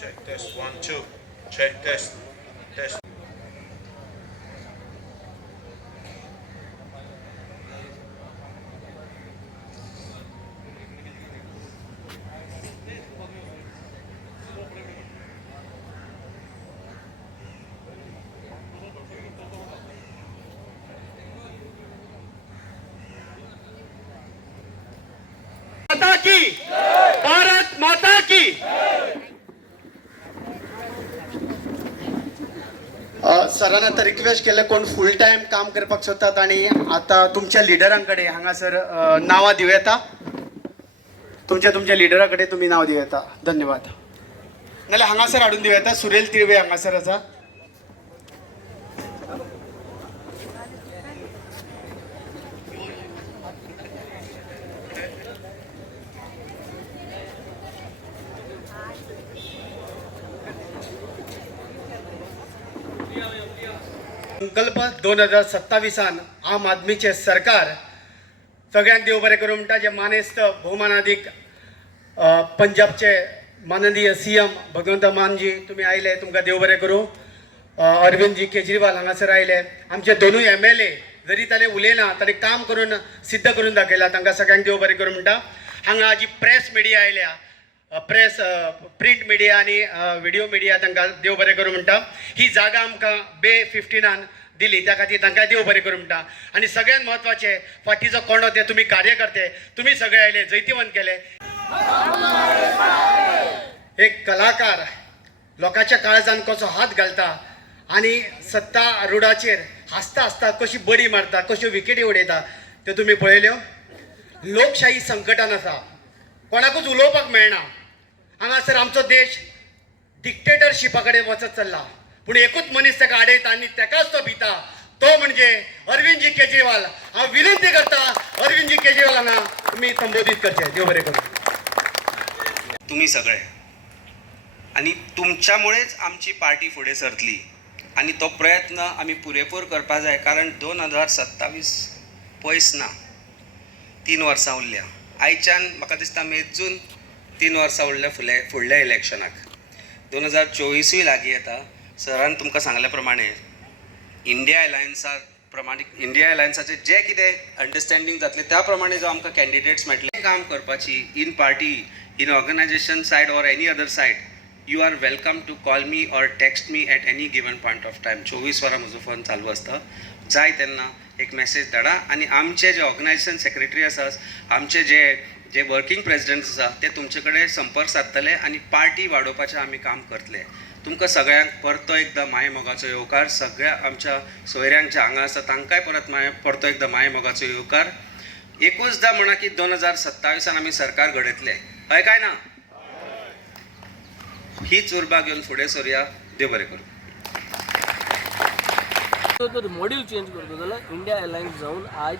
check, test, 1, 2, check, test, test. माता की, भारत माता की. सरांना आता रिक्वेस्ट केलं कोण फुल टाइम काम करपाक सोदतात आणि आता तुमच्या लिडरांकडे हांगासर नावां दिव येता. तुमच्या लिडराकडे तुम्ही नाव दिव येता. धन्यवाद. नाल्यार हांगासर हाडून दिव येता. सुरेल तिळवे हांगासर आसा. संकल्प 2027 आम आदमीचे सरकार सगळ्यांक देव बरें करूं म्हणटा. जे मानेस्त भोवमानादीक पंजाबचे माननीय CM भगवंत मानजी तुम्ही आयले, तुमकां देव बरें करूं. अरविंदजी केजरीवाल हांगासर आयले. आमचे दोनूय MLA जरी ताणे उलयना ताणे काम करून सिद्ध करून दाखयला. तांकां सगळ्यांक देव बरें करूं म्हणटा. हांगा जी प्रेस मिडिया आयल्या, प्रेस प्रिंट मिडिया आणि व्हिडिओ मिडिया तांकां देव बरें करूं म्हणटा. ही जागा आमकां बे 15 दिली, त्या खातीर तांकां देव बरें करूं म्हणटा. आणि सगळ्यात महत्वाचे फाटीचो कोणो ते तुमी कार्यकर्ते, तुम्ही सगळे आयले, जैतिवंत केले. एक कलाकार लोकांच्या काळजान कसो हात घालता आणि सत्ता रुडाचेर हासता हासता कशी बडी मारता, कश्यो विकेटी उडयता, त्यो तुमी पळयल्यो. लोकशाही संकटान आसा, कोणाकूच उलोवपाक मेळना. हांगासर आमचो देश डिक्टेटरशिपा कडेन वचत चल्ला. पूण एकूच मनीस ताका आडयता आनी ताकाच तो भिता, तो म्हणजे अरविंदजी केजरीवाल. हांव विनंती करता अरविंदजी केजरीवाल हांगा तुमी संबोधीत करचे. देव बरें करूं. तुम्ही सगळे आणि तुमच्यामुळेच आमची पार्टी फुडें सरतली आणि तो प्रयत्न आमी पुरेपूर करपा जाय. कारण 2027 पयस ना, 3 वर्सां उरल्या. आयच्यान म्हाका दिसता मेजून 3 वर्सां उरल्या फुडल्या इलेक्शनाक. 2024 लागीं येता. सरान तुमकां सांगल्या प्रमाणे इंडिया अलायन्साचे जे कितें अंडरस्टँडींग जातले त्या प्रमाणे जो आमकां कॅन्डिडेट्स मेळटले काम करपाची in party, in organisation side or any other side, you are welcome to call me or text me at any given point of time. 24 वरां म्हजो फोन चालू आसता. जाय तेन्ना एक मेसेज धाडा. आणि आमचे जे ऑर्गनायझेशन सेक्रेटरी आसात, आमचे जे वर्किंग प्रेसिडेंट्स आसा, ते तुमचे कडेन संपर्क सादतले आणि पार्टी वाडोवपाचें आमी काम करतले. तुमकां सगळ्यांक परतो एकदां माये मोगाचो येवकार. सगळ्या आमच्या सोयऱ्यांक जे हांगा आसा तांकांय परतो एकदां माये मोगाचो येवकार. एकूचदां म्हणा की 2027 आमी सरकार घडयतले, हय काय ना? हीच उर्बा घेवन फुडें सरूया. देव बरें करूं. जर मॉड्यूल चेंज करतो जाल्यार इंडिया अलायन्स जावन आज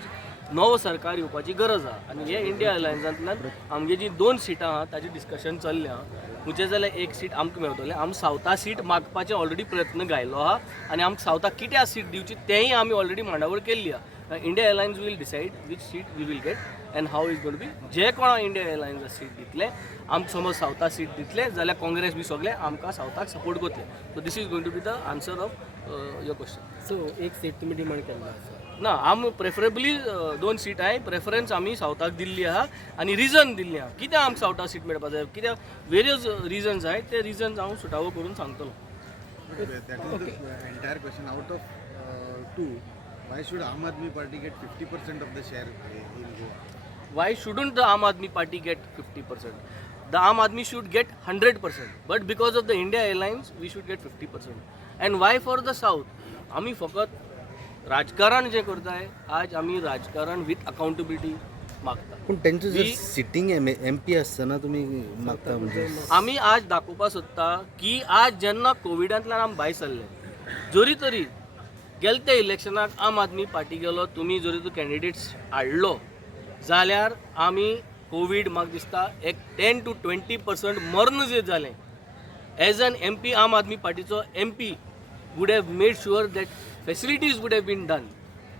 नवो सरकार येवपाची गरज आहा. आनी हे इंडिया अलायन्सांतल्यान आमगे जी 2 सिटां आहा ताजें डिस्कशन चल्लें आहा. म्हणजे जाल्यार एक सीट आमकां मेळटलें. आमी सावथा सीट मागपाचें ऑलरेडी प्रयत्न घायलो आहा आनी आमकां सावथाक कित्याक सीट दिवची तेंय आमी ऑलरेडी मांडावळ केल्ली आहा. India alliance will decide which seat we will get and how is going to be. जे कोणा इंडिया अलायन्साक सीट दितले, आमकां समज सावथा सीट दितले जाल्यार काँग्रेस बी सगळे आमकां सावथाक सपोर्ट करतले. So this is going to be the answer of your question. So एक सीट तुम्ही डिमांड केला ना, आमी प्रेफरेबली 2 सीट आहे. प्रेफरन्स आमी सावथाक दिल्ली आहा आनी रिजन दिल्ली आहा कित्याक आमकां सावथाक सीट मेळपा जाय. कित्याक वेरियस रिजन्स आहेत, ते रिजन्स हांव सुटावो करून सांगतलो. Entire question out of 2, why should Aam Aadmi Party get 50% of the share in Goa? Why shouldn't the Aam Aadmi Party get 50%? The Aam Aadmi should get 100%. But because of the India Alliance, we should get 50%. And why for the South? आम्ही फकत राजकारण जे करताय, आज आम्ही राजकारण with accountability मागता. पण त्यांचं जर सिटिंग MP असताना तुम्ही मागता म्हणजे आम्ही आज दाखोवपा सोदता की आज जेन्ना कोविडांतल्यान आमी भायर सरले, जरी तरी गेले ते इलेक्शनाक आम आदमी पार्टी गेलो, तुमी जरी तो कॅन्डिडेट्स हाडलो जाल्यार आमी कोविड म्हाका दिसता एक 10 to 20% मरण जे जालें, एज एन MP आम आदमी पार्टीचो MP would have made sure that facilities would have been done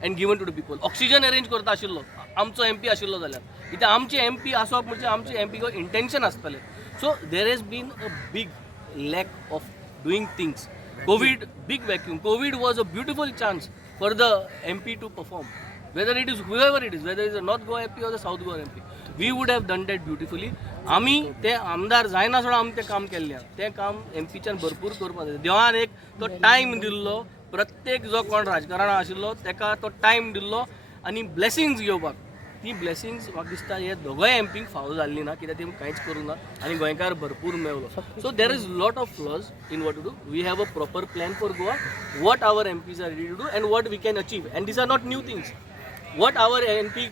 and given to the people. Oxygen arrange करता आशिल्लो आमचो MP आशिल्लो जाल्यार इथे आमचे MP आसप म्हणजे आमचे MP को इंटेंशन आसतलें. सो देर हॅज बीन अ बीग lack of doing things. COVID, big vacuum. COVID was a beautiful chance for the MP to perform. Whether it is whoever it is, whether it is a North Goa MP or the South Goa MP, we would have done that beautifully. आमी ते आमदार जायना soda आमी ते काम केल्लें तें काम एमपीच्यान भरपूर करपाक जाय. देवान एक तो टायम दिल्लो, प्रत्येक जो कोण राजकारणां आशिल्लो तेका तो टायम दिल्लो आनी ब्लेसिंग्स घेवपाक. ती ब्लेसिंग्स म्हाका दिसता हे दोगोय एमपीक फावो जाल्ली ना, कित्याक ती कांयच करूं ना आनी गोंयकार भरपूर मेवलो. So there is lot of flaws in what to do. We have a proper plan for Goa, what our MPs are ready to do and what we can achieve. And these are not new things. What our MP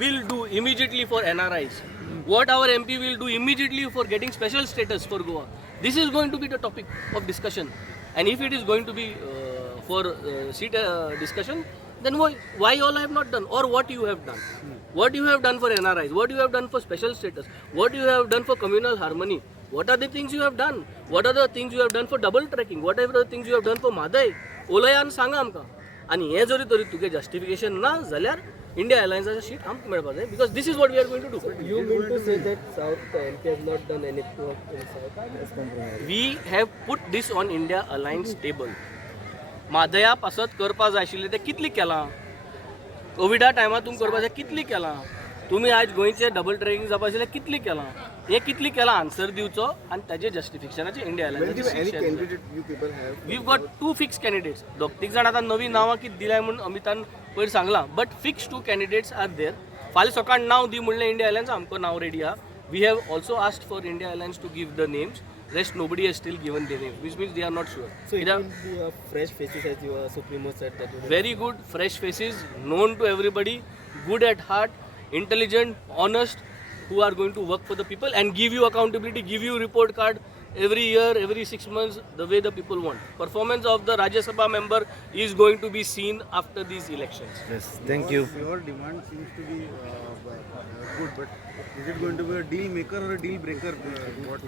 will do immediately for NRIs, what our MP will do immediately for getting special status for Goa. This is going to be the topic of discussion. And if it is going to be for seat discussion, then why all I have not done, or what you have done. What you have done for NRIs, what you have done for special status, what you have done for communal harmony. What are the things you have done? What are the things you have done for double tracking? What are the things you have done for Madai? Olayan सांगा आमकां. आणि हे जरी तरी तुगे justification ना जाल्यार India अलायन्साचें seat आमकां मेळपाक जाय, because this is what we are going to do. You mean to say that South MP has not done anything in South? We have put this on India alliance table. मादया पासत करपा जाय आशिल्लें तें कितलें केलां. कोविडा टायमार तुमी करपा जाय कितलें केलां. तुमी आयज गोंयचें डबल ट्रॅकिंग जावपा आशिल्लें कितलें केलां. हें कितलें केलां आन्सर दिवचो आनी ताजें जस्टिफिकेशनाचें India alliance. We got 2 fix candidates. दोग जाण आतां नवीं नांवां कितें दिल्याय म्हूण अमितान पयर सांगलां, but fix 2 candidates are there. फाल्यां सकाळ नांव दी म्हणलें इंडिया अलायन्स, आमकां नांव रेडी आहा. We have also asked for India alliance to give the names. Rest nobody has still given their name, which means they are not sure. So it will be fresh faces, as your Supremo said that. Very good, fresh faces, known to everybody, good at heart, intelligent, honest, who are going to work for the people and give you accountability, give you report card every year, every 6 months, the way the people want. Performance of the Rajya Sabha member is going to be seen after these elections. Yes, thank you. Your demand seems to be good, but is it going to be a deal maker or a deal breaker? What?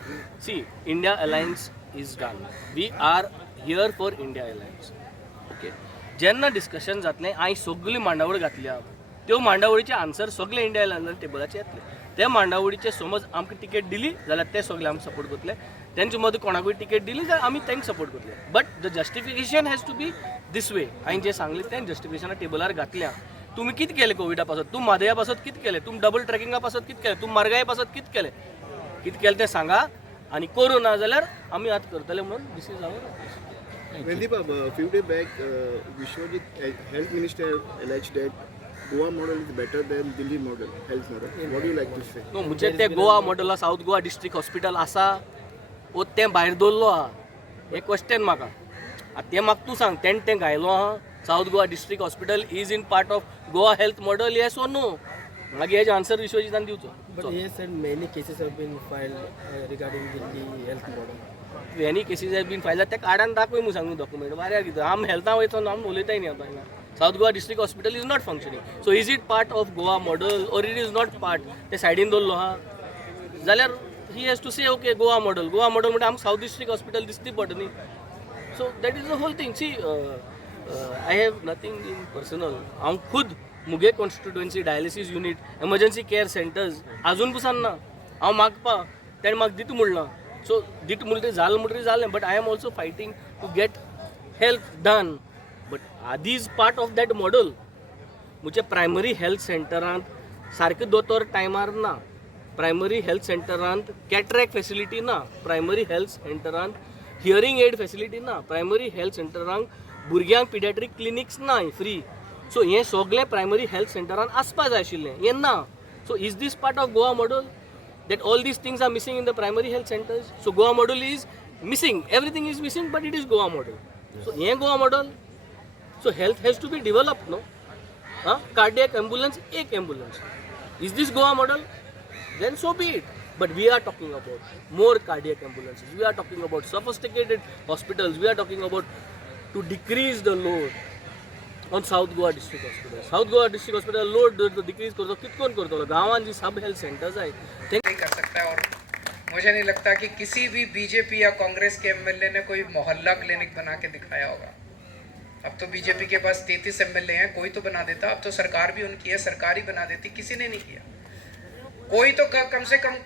See, India Alliance is done. We are here for India Alliance. Okay. जेन्ना discussion जातलें हांवें सगळी मांडावळ घातल्या, त्यो मांडावळीचे answer सगळे India alliance टेबलाचेर येतले. त्या मांडावळीचे समज आमकां टिकेट दिली जाल्यार ते सगळे आमी सपोर्ट करतले. तेंचे मदीं कोणाकूय टिकेट दिली जाल्यार आमी तांकां सपोर्ट करतले. But the justification has to be this way. हांवें जें सांगलें तें जस्टिफिकेशना टेबलार घातल्या. तुम्ही कितें केलें कोविडा पासत, तूं मादया पासत कितें केलें, तूं डबल ट्रॅकिंगा पासत कितें केलें, तूं मारगाय पासत कितें केलें तें सांगा आनी करूं ना जाल्यार आमी आतां करतले म्हणून this is our. Mandeep, a few days back, Vishwajit, health minister, alleged that Goa model is better than Delhi model, health model. What do you like to say? No म्हणजे ते गोवा मॉडेला साऊथ गोवा डिस्ट्रिक्ट हॉस्पिटल आसा वो तें भायर दवरलो आहा. हे question म्हाका आतां तें म्हाका तूं सांग, तें घायलो आहा south Goa district hospital is in part of Goa health model, yes और नो. मागीर हेजे आन्सर विश्वजितान दिवचो. But he has said many cases have been filed regarding Delhi health model. Any cases has been filed. त्या कार्डान दाखय म्हणून सांगू डॉक्युमेंट वाऱ्यार कितें. आम हेल्था वयचो आम उलयताय न्ही आतां. South Goa district hospital is not functioning. So is it part of Goa model or it is not part. ते सायडीन दवरलो आहा जाल्यार he has to say okay Goa model म्हणजे आमकां साऊथ डिस्ट्रिक्ट हॉस्पिटल दिसती पड न्ही. So that is the whole thing. See I have nothing in personal. हांव खुद मुगे constituency dialysis unit, emergency care centres आजून पुसान ना. हांव मागपा तेणें म्हाका दिता म्हणलां. सो दिता म्हणलें तें जालें म्हणटरी जालें. But I am also fighting to get health done. But are these part of that model. म्हणजे प्रायमरी हेल्थ सेंटरांत सारके दोतोर टायमार ना. प्रायमरी हेल्थ सेंटरांत कॅट्रॅक्ट फेसिलिटी ना. प्रायमरी हेल्थ सेंटरांत हियरिंग एड फेसिलिटी ना. प्रायमरी हेल्थ सेंटरांक भुरग्यांक पिडियाट्रीक क्लिनिक्स ना फ्री. सो हें सगळें प्रायमरी हेल्थ सेंटरांत आसपा जाय आशिल्लें, हें ना. So is this part of Goa model that all these things are missing in the primary health centers? So Goa model is missing. Everything is missing, but it is Goa model. So here Goa model. So health has to be developed, no? Cardiac ambulance, एक ambulance. Is this Goa model? Then so be it. But we are talking about more cardiac ambulances. We are talking about sophisticated hospitals. We are talking about to decrease the load on South Goa district hospital. South Goa district hospital load decrease करतो कितकोन करतो. गांवान जी सब health centres आहे नहीं कर सकता है. और मुझे नहीं लगता कि किसी भी बीजेपी या कांग्रेस के एमएलए ने कोई मोहल्ला क्लिनिक बना के दिखाया होगा. अब तो बीजेपी के पास 33 एमएलए हैं, कोई तो बना देता. अब तो सरकार भी उनकी है, सरकार ही बना देती. किसी ने नहीं किया. कोई तो कम से कम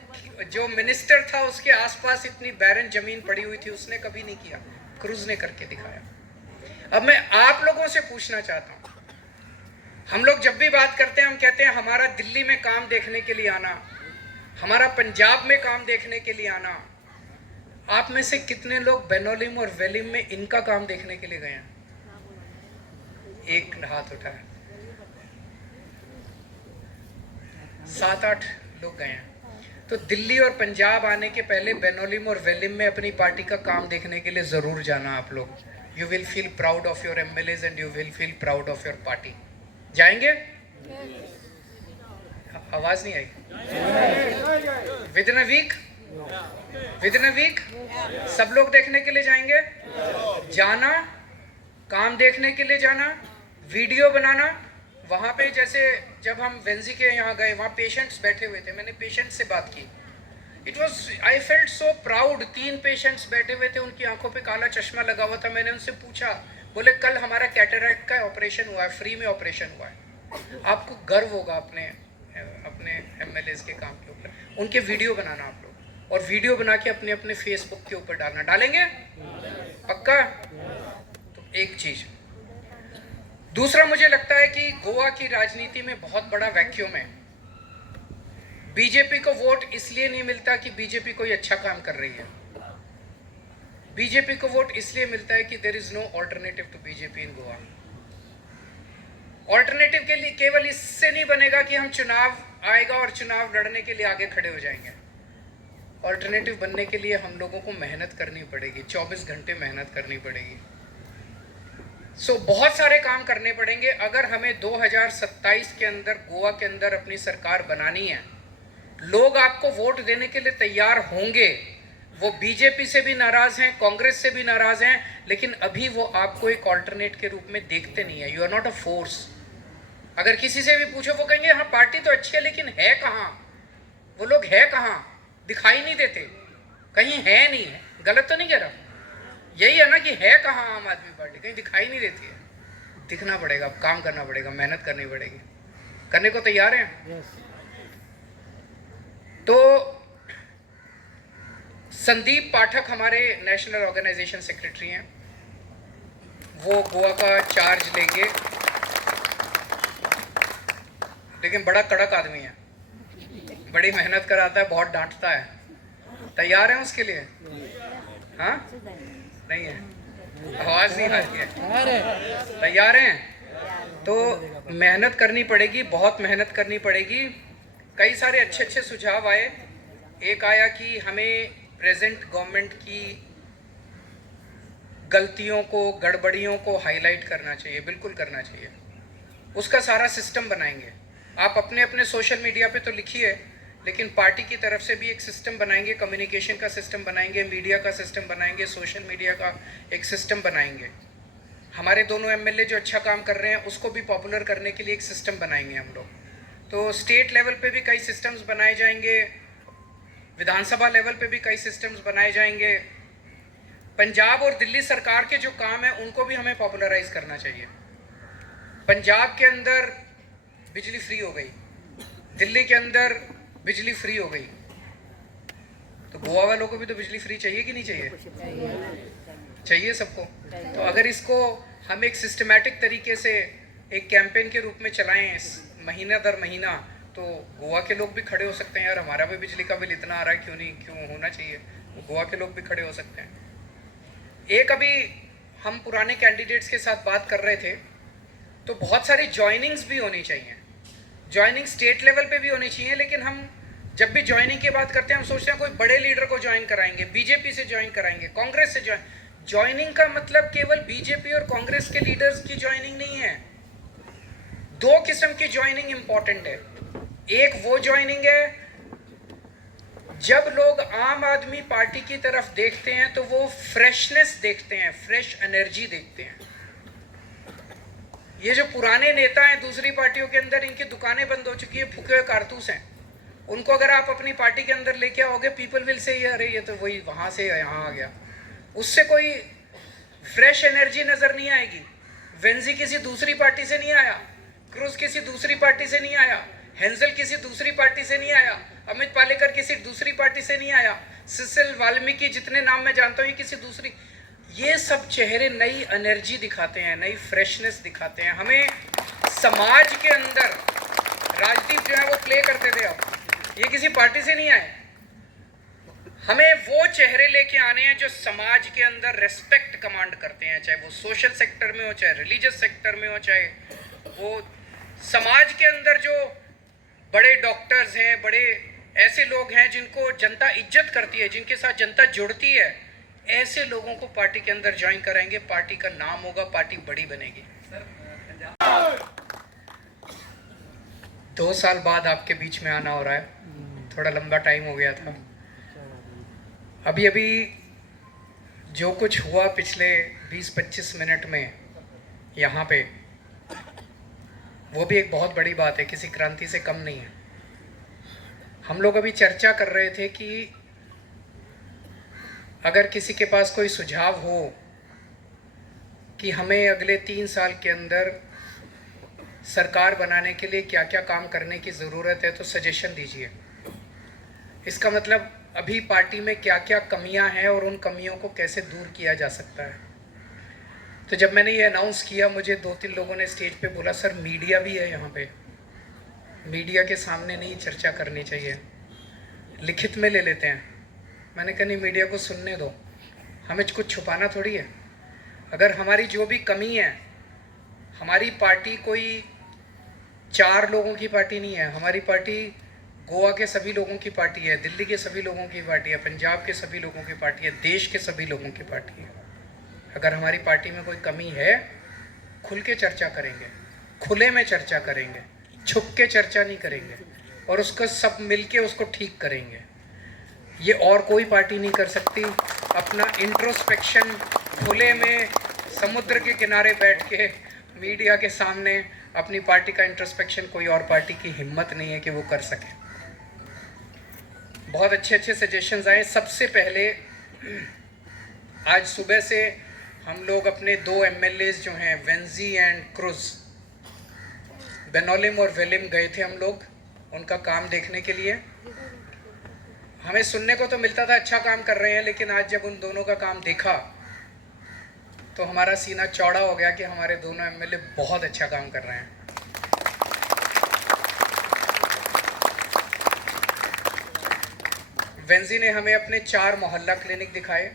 जो मिनिस्टर था उसके आसपास इतनी बैरन जमीन पड़ी हुई थी, उसने कभी नहीं किया। क्रूज ने करके दिखाया। अब मैं आप लोगों से पूछना चाहता हूं, हम लोग जब भी बात करते हैं हम कहते हैं हमारा दिल्ली में काम देखने के लिए आना, हमारा पंजाब में काम देखने के लिए आना। आप में से कितने लोग बेनोलिम और वेलिम में इनका काम देखने के लिए गए हैं? एक हाथ उठाया। 7-8 लोग गए हैं। तो दिल्ली और पंजाब आने के पहले बेनोलिम और वेलिम में अपनी पार्टी का काम देखने के लिए जरूर जाना आप लोग। You will feel proud of your MLAs and you will feel proud of your party. जाएंगे? आवाज नहीं आई। विद इन अ वीक सब लोग देखने के लिए जाएंगे। जाना, काम देखने के लिए जाना, वीडियो बनाना। वहाँ पे जैसे जब हम वेंजी के यहाँ गए, वहाँ पेशेंट्स बैठे हुए थे, मैंने पेशेंट्स से बात की। It was, I felt so proud. 3 patients बैठे हुए थे, उनकी आंखों पे काला चश्मा लगा हुआ था। मैंने उनसे पूछा, बोले कल हमारा कैटरैक्ट का ऑपरेशन हुआ है, फ्री में ऑपरेशन हुआ है। आपको गर्व होगा अपने एमएलएज के काम के ऊपर। उनके वीडियो बनाना आप लोग, और वीडियो बना के अपने अपने फेसबुक के ऊपर डालना। डालेंगे पक्का? तो एक चीज। दूसरा, मुझे लगता है कि गोवा की राजनीति में बहुत बड़ा वैक्यूम है। बीजेपी को वोट इसलिए नहीं मिलता कि बीजेपी कोई अच्छा काम कर रही है। बीजेपी को वोट इसलिए मिलता है कि there is no alternative to BJP in Goa. Alternative के लिए केवल इससे नहीं बनेगा कि हम चुनाव आएगा और चुनाव लड़ने के लिए आगे खड़े हो जाएंगे। ऑल्टरनेटिव बनने के लिए हम लोगों को मेहनत करनी पड़ेगी, 24 घंटे मेहनत करनी पड़ेगी। बहुत सारे काम करने पड़ेंगे अगर हमें 2027 के अंदर गोवा के अंदर अपनी सरकार बनानी है। लोग आपको वोट देने के लिए तैयार होंगे। वो बीजेपी से भी नाराज हैं, कांग्रेस से भी नाराज हैं, लेकिन अभी वो आपको एक ऑल्टरनेट के रूप में देखते नहीं है। You are not a force. अगर किसी से भी पूछो वो कहेंगे हाँ पार्टी तो अच्छी है, लेकिन है कहाँ? वो लोग है कहाँ? दिखाई नहीं देते, कहीं है नहीं है। गलत तो नहीं कह रहा? यही है ना कि है कहाँ आम आदमी पार्टी? कहीं दिखाई नहीं देती है। दिखना पड़ेगा, काम करना पड़ेगा, मेहनत करनी पड़ेगी। करने को तैयार हैं? तो संदीप पाठक हमारे नेशनल ऑर्गेनाइजेशन सेक्रेटरी हैं, वो गोवा का चार्ज लेंगे। लेकिन बड़ा कड़क आदमी है, बड़ी मेहनत कराता है, बहुत डांटता है। तैयार हैं उसके लिए? हाँ नहीं है, आवाज नहीं आ रही है। तैयार हैं? तो मेहनत करनी पड़ेगी, बहुत मेहनत करनी पड़ेगी। कई सारे अच्छे अच्छे सुझाव आए। एक आया कि हमें प्रेजेंट गवर्नमेंट की गलतियों को, गड़बड़ियों को हाईलाइट करना चाहिए। बिल्कुल करना चाहिए। उसका सारा सिस्टम बनाएंगे। आप अपने अपने सोशल मीडिया पे तो लिखिए, लेकिन पार्टी की तरफ से भी एक सिस्टम बनाएंगे, कम्युनिकेशन का सिस्टम बनाएंगे, मीडिया का सिस्टम बनाएंगे, सोशल मीडिया का एक सिस्टम बनाएंगे। हमारे दोनों एमएलए जो अच्छा काम कर रहे हैं उसको भी पॉपुलर करने के लिए एक सिस्टम बनाएंगे हम लोग। तो स्टेट लेवल पे भी कई सिस्टम्स बनाए जाएंगे, विधानसभा लेवल पे भी कई सिस्टम्स बनाए जाएंगे। पंजाब और दिल्ली सरकार के जो काम है उनको भी हमें पॉपुलराइज करना चाहिए। पंजाब के अंदर बिजली फ्री हो गई, दिल्ली के अंदर बिजली फ्री हो गई, तो गोवा वालों को भी तो बिजली फ्री चाहिए कि नहीं चाहिए? चाहिए सबको। तो अगर इसको हम एक सिस्टमैटिक तरीके से एक कैंपेन के रूप में चलाएं महीना दर महीना, तो गोवा के लोग भी खड़े हो सकते हैं। यार हमारा भी बिजली का बिल इतना आ रहा है, क्यों नहीं, क्यों होना चाहिए? गोवा के लोग भी खड़े हो सकते हैं। एक अभी हम पुराने कैंडिडेट्स के साथ बात कर रहे थे, तो बहुत सारी ज्वाइनिंग्स भी होनी चाहिए। ज्वाइनिंग स्टेट लेवल पे भी होनी चाहिए, लेकिन हम जब भी ज्वाइनिंग की बात करते हैं हम सोचते हैं कोई बड़े लीडर को ज्वाइन कराएंगे, बीजेपी से ज्वाइन कराएंगे, कांग्रेस से ज्वाइनिंग का मतलब केवल बीजेपी और कांग्रेस के लीडर्स की ज्वाइनिंग नहीं है। 2 किस्म की ज्वाइनिंग इंपॉर्टेंट है। एक वो ज्वाइनिंग है जब लोग आम आदमी पार्टी की तरफ देखते हैं तो वो फ्रेशनेस देखते हैं, फ्रेश एनर्जी देखते हैं। ये जो पुराने नेता हैं दूसरी पार्टियों के अंदर, इनकी दुकानें बंद हो चुकी है, फूके हुए कारतूस हैं। उनको अगर आप अपनी पार्टी के अंदर लेके आओगे, पीपल विल से अरे ये तो वही वहां से यहाँ आ गया। उससे कोई फ्रेश एनर्जी नजर नहीं आएगी। वेंजी किसी दूसरी पार्टी से नहीं आया, क्रूज किसी दूसरी पार्टी से नहीं आया, हेंजल किसी दूसरी पार्टी से नहीं आया, अमित पालेकर किसी दूसरी पार्टी से नहीं आया, सिसिल वाल्मीकि, जितने नाम मैं जानता हूँ ये किसी दूसरी, ये सब चेहरे नई एनर्जी दिखाते हैं, नई फ्रेशनेस दिखाते हैं। हमें समाज के अंदर राजदीप जो है वो प्ले करते थे, अब ये किसी पार्टी से नहीं आए। हमें वो चेहरे लेके आने हैं जो समाज के अंदर रेस्पेक्ट कमांड करते हैं, चाहे वो सोशल सेक्टर में हो, चाहे रिलीजियस सेक्टर में हो, चाहे वो समाज के अंदर जो बड़े डॉक्टर्स हैं, बड़े ऐसे लोग हैं जिनको जनता इज्जत करती है, जिनके साथ जनता जुड़ती है, ऐसे लोगों को पार्टी के अंदर ज्वाइन कराएंगे। पार्टी का नाम होगा, पार्टी बड़ी बनेगी। 2 साल बाद आपके बीच में आना हो रहा है, थोड़ा लंबा टाइम हो गया था। अभी अभी जो कुछ हुआ पिछले 20-25 मिनट में यहाँ पे, वो भी एक बहुत बड़ी बात है, किसी क्रांति से कम नहीं है। हम लोग अभी चर्चा कर रहे थे कि अगर किसी के पास कोई सुझाव हो कि हमें अगले 3 साल के अंदर सरकार बनाने के लिए क्या क्या काम करने की ज़रूरत है, तो सजेशन दीजिए। इसका मतलब अभी पार्टी में क्या क्या कमियां हैं और उन कमियों को कैसे दूर किया जा सकता है। तो जब मैंने ये अनाउंस किया, मुझे 2-3 लोगों ने स्टेज पे बोला, सर मीडिया भी है यहाँ पे, मीडिया के सामने नहीं चर्चा करनी चाहिए, लिखित में ले लेते हैं। मैंने कहा नहीं, मीडिया को सुनने दो, हमें कुछ छुपाना थोड़ी है। अगर हमारी जो भी कमी है, हमारी पार्टी कोई 4 लोगों की पार्टी नहीं है, हमारी पार्टी गोवा के सभी लोगों की पार्टी है, दिल्ली के सभी लोगों की पार्टी है, पंजाब के सभी लोगों की पार्टी है, देश के सभी लोगों की पार्टी है। अगर हमारी पार्टी में कोई कमी है, खुल के चर्चा करेंगे, खुले में चर्चा करेंगे, छुप के चर्चा नहीं करेंगे, और उसको सब मिलके उसको ठीक करेंगे। ये और कोई पार्टी नहीं कर सकती। अपना इंट्रोस्पेक्शन खुले में समुद्र के किनारे बैठ के मीडिया के सामने अपनी पार्टी का इंट्रोस्पेक्शन कोई और पार्टी की हिम्मत नहीं है कि वो कर सके। बहुत अच्छे अच्छे सजेशंस आए। सबसे पहले आज सुबह से हम लोग अपने 2 MLAs जो हैं, वेंजी एंड क्रूज, बेनोलिम और वेलिम गए थे हम लोग उनका काम देखने के लिए। हमें सुनने को तो मिलता था अच्छा काम कर रहे हैं, लेकिन आज जब उन दोनों का काम देखा तो हमारा सीना चौड़ा हो गया कि हमारे दोनों MLA बहुत अच्छा काम कर रहे हैं। वेंजी ने हमें अपने 4 मोहल्ला क्लिनिक दिखाए,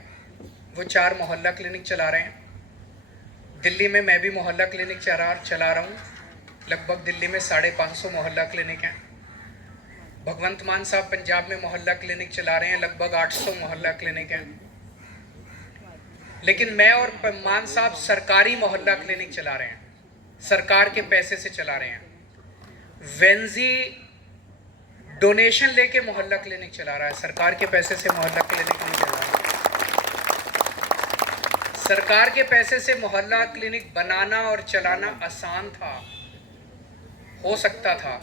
वो 4 मोहल्ला क्लिनिक चला रहे हैं। दिल्ली में मैं भी मोहल्ला क्लिनिक चला रहा हूँ। लगभग दिल्ली में 550 मोहल्ला क्लिनिक हैं। भगवंत मान साहब पंजाब में मोहल्ला क्लिनिक चला रहे हैं, लगभग 800 मोहल्ला क्लिनिक हैं। लेकिन मैं और मान साहब सरकारी मोहल्ला क्लिनिक चला रहे हैं, सरकार के पैसे से चला रहे हैं। वेंजी डोनेशन लेके मोहल्ला क्लिनिक चला रहा है, सरकार के पैसे से मोहल्ला क्लिनिक नहीं चला रहा है। सरकार के पैसे से मोहल्ला क्लिनिक बनाना और चलाना आसान था, हो सकता था,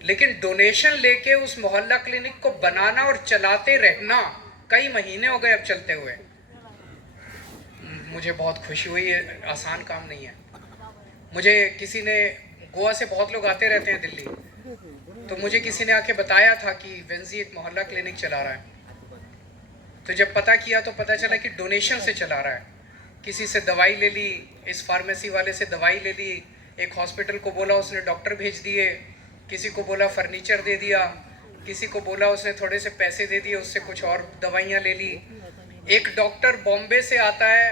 लेकिन डोनेशन लेके उस मोहल्ला क्लिनिक को बनाना और चलाते रहना, कई महीने हो गए अब चलते हुए। मुझे बहुत खुशी हुई, है आसान काम नहीं है। मुझे किसी ने, गोवा से बहुत लोग आते रहते हैं दिल्ली, तो मुझे किसी ने आके बताया था कि वेंजी एक मोहल्ला क्लिनिक चला रहा है। तो जब पता किया तो पता चला कि डोनेशन से चला रहा है। किसी से दवाई ले ली, इस फार्मेसी वाले से दवाई ले ली, एक हॉस्पिटल को बोला उसने डॉक्टर भेज दिए, किसी को बोला फर्नीचर दे दिया, किसी को बोला उसने थोड़े से पैसे दे दिए, उससे कुछ और दवाइयाँ ले ली। एक डॉक्टर बॉम्बे से आता है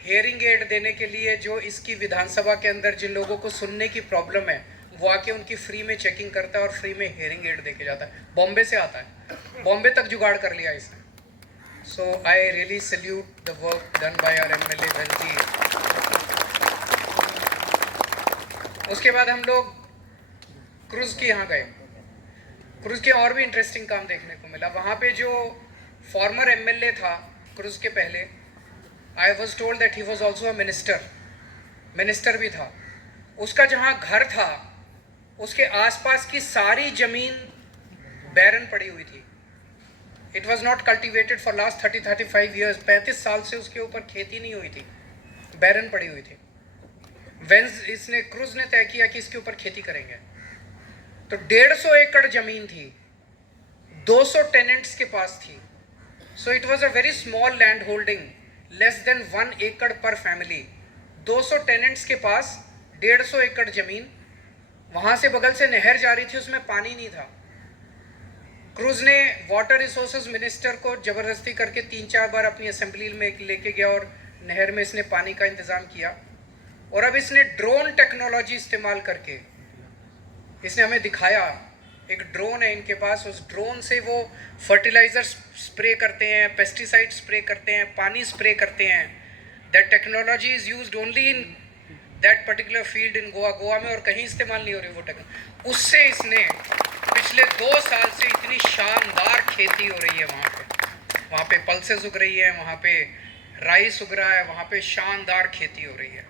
हेयरिंग एड देने के लिए, जो इसकी विधानसभा के अंदर जिन लोगों को सुनने की प्रॉब्लम है वो आके उनकी फ्री में चेकिंग करता है और फ्री में हेयरिंग एड देके जाता है। बॉम्बे से आता है, बॉम्बे तक जुगाड़ कर लिया इसने। So I really salute the work done by our MLA Venzy. उसके बाद हम लोग क्रूज के यहाँ गए। क्रूज के और भी इंटरेस्टिंग काम देखने को मिला। वहाँ पे जो फॉर्मर MLA था क्रूज के पहले, I was told that he was also a minister भी था। उसका जहाँ घर था उसके आसपास की सारी जमीन बैरन पड़ी हुई थी। It was not cultivated for last 30-35 years. 35 साल से उसके ऊपर खेती नहीं हुई थी, बैरन पड़ी हुई थी। क्रूज ने तय किया कि इसके ऊपर खेती करेंगे। तो 150 एकड़ जमीन थी 200 टेनेंट्स के पास थी. So it was a very small land holding, less than 1 एकड़ पर फैमिली. 200 टेनेंट्स के पास 150 एकड़ जमीन. वहाँ से बगल से नहर जा रही थी, उसमें पानी नहीं था. क्रूज ने वाटर रिसोर्सेज मिनिस्टर को ज़बरदस्ती करके 3-4 बार अपनी असेंबली में लेके गया और नहर में इसने पानी का इंतज़ाम किया. और अब इसने ड्रोन टेक्नोलॉजी इस्तेमाल करके इसने हमें दिखाया. एक ड्रोन है इनके पास, उस ड्रोन से वो फर्टिलाइज़र स्प्रे करते हैं, पेस्टिसाइड स्प्रे करते हैं, पानी स्प्रे करते हैं. That technology is used only in that particular field इन गोवा. गोवा में और कहीं इस्तेमाल नहीं हो रही वो टेक्नोलॉजी. उससे इसने पिछले 2 साल से इतनी शानदार खेती हो रही है वहाँ पे पल्सेस उग रही है, वहाँ पे राइस उग रहा है, वहाँ पे शानदार खेती हो रही है.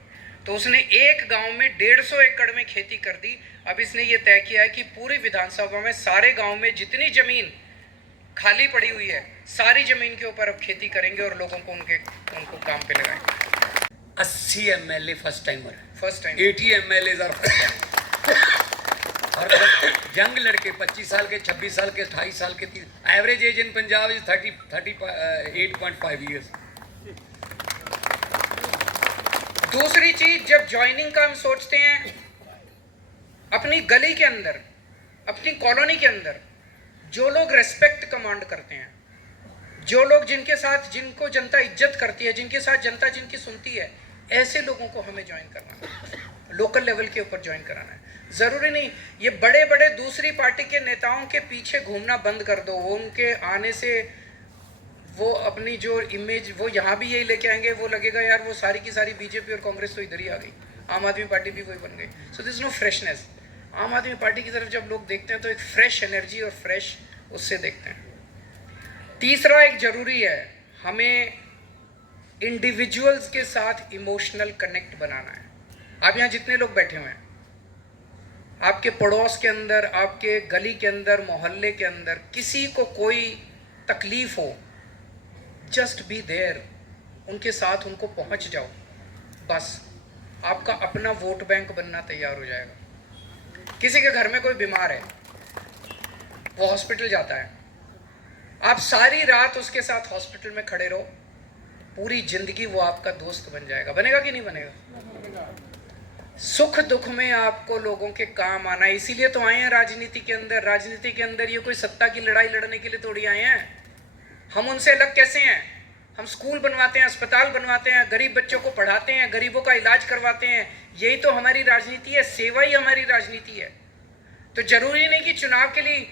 तो उसने एक गांव में 150 एकड़ में खेती कर दी. अब इसने ये तय किया है कि पूरी विधानसभा में सारे गांव में जितनी जमीन खाली पड़ी हुई है सारी जमीन के ऊपर अब खेती करेंगे और लोगों को उनको काम पे लगाएंगे. 80 MLA फर्स्ट टाइमर है, फर्स्ट टाइम 80 MLAs और यंग लड़के 25 साल के, 26 साल के, 28 साल के. Average age in Punjab is 38.5 years. दूसरी चीज, जब ज्वाइनिंग का हम सोचते हैं, अपनी गली के अंदर, अपनी कॉलोनी के अंदर जो लोग रेस्पेक्ट कमांड करते हैं, जो लोग जिनको जनता इज्जत करती है, जिनके साथ जनता जिनकी सुनती है, ऐसे लोगों को हमें ज्वाइन करना है, लोकल लेवल के ऊपर ज्वाइन कराना है. ज़रूरी नहीं ये बड़े बड़े दूसरी पार्टी के नेताओं के पीछे घूमना बंद कर दो. वो उनके आने से वो अपनी जो इमेज वो यहाँ भी यही लेके आएंगे, वो लगेगा यार वो सारी की सारी बीजेपी और कांग्रेस तो इधर ही आ गई, आम आदमी पार्टी भी वही बन गई. So this no freshness. Aam Aadmi party की तरफ जब लोग देखते हैं तो एक फ्रेश एनर्जी और फ्रेश उससे देखते हैं. तीसरा एक ज़रूरी है, हमें इंडिविजुअल्स के साथ इमोशनल कनेक्ट बनाना है. आप यहाँ जितने लोग बैठे हुए हैं, आपके पड़ोस के अंदर, आपके गली के अंदर, मोहल्ले के अंदर किसी को कोई तकलीफ हो, जस्ट बी देयर, उनके साथ उनको पहुंच जाओ. बस आपका अपना वोट बैंक बनना तैयार हो जाएगा. किसी के घर में कोई बीमार है, वो हॉस्पिटल जाता है, आप सारी रात उसके साथ हॉस्पिटल में खड़े रहो, पूरी जिंदगी वो आपका दोस्त बन जाएगा. बनेगा कि नहीं बनेगा? सुख दुख में आपको लोगों के काम आना है. इसीलिए तो आए हैं राजनीति के अंदर. राजनीति के अंदर ये कोई सत्ता की लड़ाई लड़ने के लिए थोड़ी आए हैं. हम उनसे अलग कैसे हैं? हम स्कूल बनवाते हैं, अस्पताल बनवाते हैं, गरीब बच्चों को पढ़ाते हैं, गरीबों का इलाज करवाते हैं. यही तो हमारी राजनीति है, सेवा ही हमारी राजनीति है. तो जरूरी नहीं कि चुनाव के लिए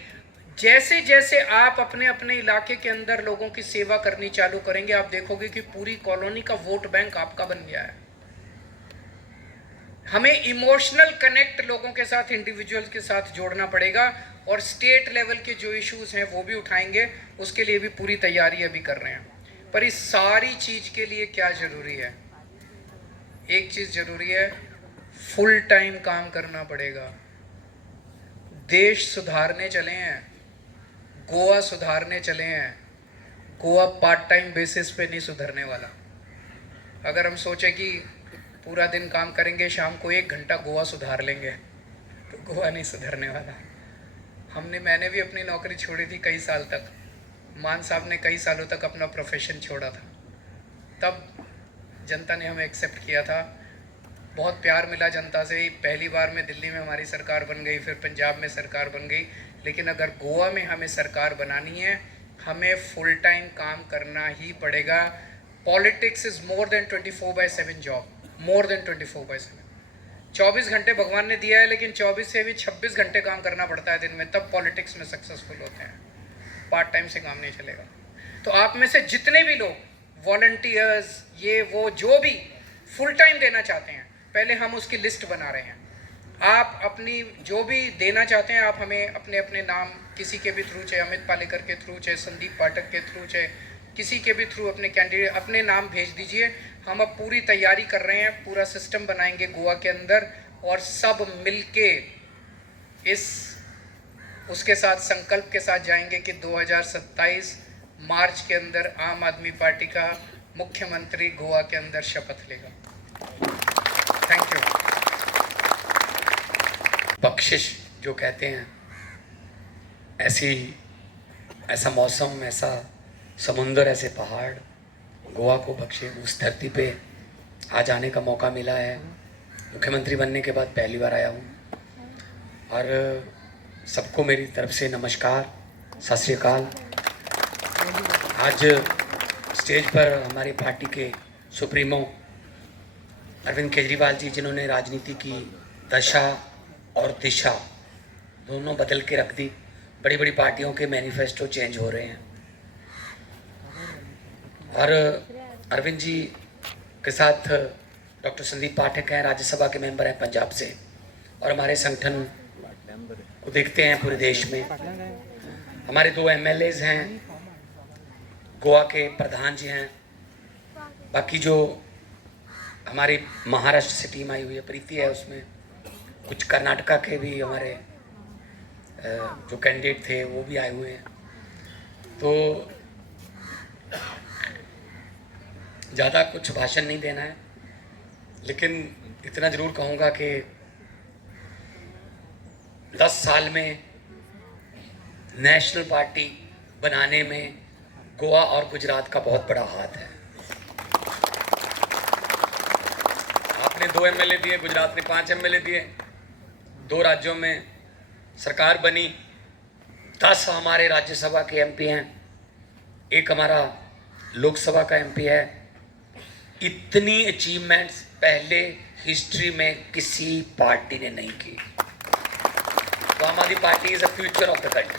जैसे जैसे आप अपने अपने इलाके के अंदर लोगों की सेवा करनी चालू करेंगे, आप देखोगे कि पूरी कॉलोनी का वोट बैंक आपका बन गया है. हमें इमोशनल कनेक्ट लोगों के साथ, इंडिविजुअल्स के साथ जोड़ना पड़ेगा और स्टेट लेवल के जो इश्यूज हैं वो भी उठाएंगे. उसके लिए भी पूरी तैयारी अभी कर रहे हैं. पर इस सारी चीज़ के लिए क्या ज़रूरी है? एक चीज़ ज़रूरी है, फुल टाइम काम करना पड़ेगा. देश सुधारने चले हैं, गोवा सुधारने चले हैं. गोवा पार्ट टाइम बेसिस पे नहीं सुधरने वाला. अगर हम सोचें कि पूरा दिन काम करेंगे, शाम को 1 घंटा गोवा सुधार लेंगे, तो गोवा नहीं सुधरने वाला. मैंने भी अपनी नौकरी छोड़ी थी कई साल तक. मान साहब ने कई सालों तक अपना प्रोफेशन छोड़ा था. तब जनता ने हमें एक्सेप्ट किया था, बहुत प्यार मिला जनता से. पहली बार में दिल्ली में हमारी सरकार बन गई, फिर पंजाब में सरकार बन गई. लेकिन अगर गोवा में हमें सरकार बनानी है, हमें फुल टाइम काम करना ही पड़ेगा. Politics is more than 24/7 job, more than 24/7. 24 घंटे भगवान ने दिया है, लेकिन 24 से भी 26 घंटे काम करना पड़ता है दिन में, तब पॉलिटिक्स में सक्सेसफुल होते हैं. पार्ट टाइम से काम नहीं चलेगा. तो आप में से जितने भी लोग वॉलंटियर्स, ये वो जो भी फुल टाइम देना चाहते हैं, पहले हम उसकी लिस्ट बना रहे हैं. आप अपनी जो भी देना चाहते हैं, आप हमें अपने अपने नाम किसी के भी थ्रू, चाहे अमित पालेकर के थ्रू, चाहे संदीप पाठक के थ्रू, चाहे किसी के भी थ्रू अपने कैंडिडेट अपने नाम भेज दीजिए. हम अब पूरी तैयारी कर रहे हैं, पूरा सिस्टम बनाएंगे गोवा के अंदर और सब मिलके उसके साथ संकल्प के साथ जाएंगे कि 2027 मार्च के अंदर आम आदमी पार्टी का मुख्यमंत्री गोवा के अंदर शपथ लेगा. Thank you. बख्शिश जो कहते हैं, ऐसी ऐसा मौसम, ऐसा समुंदर, ऐसे पहाड़ गोवा को बख्शे। उस धरती पे आज आने का मौका मिला है। मुख्यमंत्री बनने के बाद पहली बार आया हूँ। और सबको मेरी तरफ से नमस्कार, सत श्री अकाल। आज स्टेज पर हमारी पार्टी के सुप्रीमो अरविंद केजरीवाल जी, जिन्होंने राजनीति की दशा और दिशा दोनों बदल के रख दी। बड़ी बड़ी पार्टियों के मैनिफेस्टो चेंज हो रहे हैं और अरविंद जी के साथ डॉक्टर संदीप पाठक हैं, राज्यसभा के मेंबर हैं पंजाब से, और हमारे संगठन को देखते हैं पूरे देश में। हमारे 2 MLAs हैं, गोवा के प्रधान जी हैं, बाकी जो हमारी महाराष्ट्र से टीम आई हुई है, प्रीति है उसमें, कुछ कर्नाटका के भी हमारे जो कैंडिडेट थे वो भी आए हुए हैं। तो ज़्यादा कुछ भाषण नहीं देना है, लेकिन इतना ज़रूर कहूँगा कि 10 साल में नेशनल पार्टी बनाने में गोवा और गुजरात का बहुत बड़ा हाथ है। आपने 2 MLA दिए, गुजरात ने 5 MLA दिए, 2 राज्यों में सरकार बनी, 10 हमारे राज्यसभा के MP हैं, 1 हमारा लोकसभा का MP है। इतनी अचीवमेंट्स पहले हिस्ट्री में किसी पार्टी ने नहीं की। तो आम Aadmi party is the future of the country.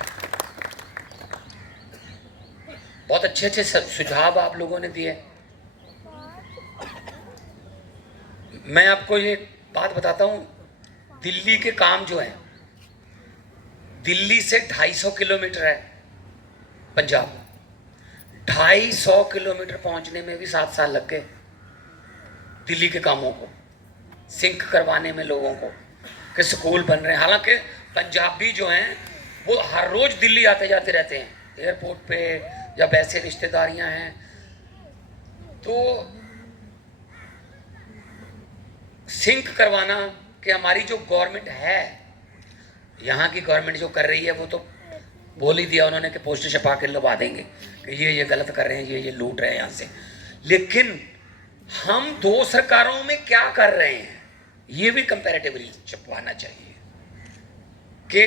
बहुत अच्छे अच्छे सुझाव आप लोगों ने दिए। मैं आपको ये बात बताता हूँ, दिल्ली के काम जो है, दिल्ली से 250 किलोमीटर है पंजाब, 250 किलोमीटर पहुंचने में भी 7 साल लग गए। दिल्ली के कामों को सिंक करवाने में लोगों को, कि स्कूल बन रहे हैं। हालांकि पंजाबी जो हैं वो हर रोज दिल्ली आते जाते रहते हैं एयरपोर्ट पे, या वैसे रिश्तेदारियां हैं। तो सिंक करवाना कि हमारी जो गवर्नमेंट है, यहाँ की गवर्नमेंट जो कर रही है, वो तो बोल ही दिया उन्होंने कि पोस्टर छपा के लगा देंगे कि ये गलत कर रहे हैं, ये लूट रहे हैं यहाँ से। लेकिन हम 2 सरकारों में क्या कर रहे हैं, ये भी कंपैरेटिवली छपवाना चाहिए कि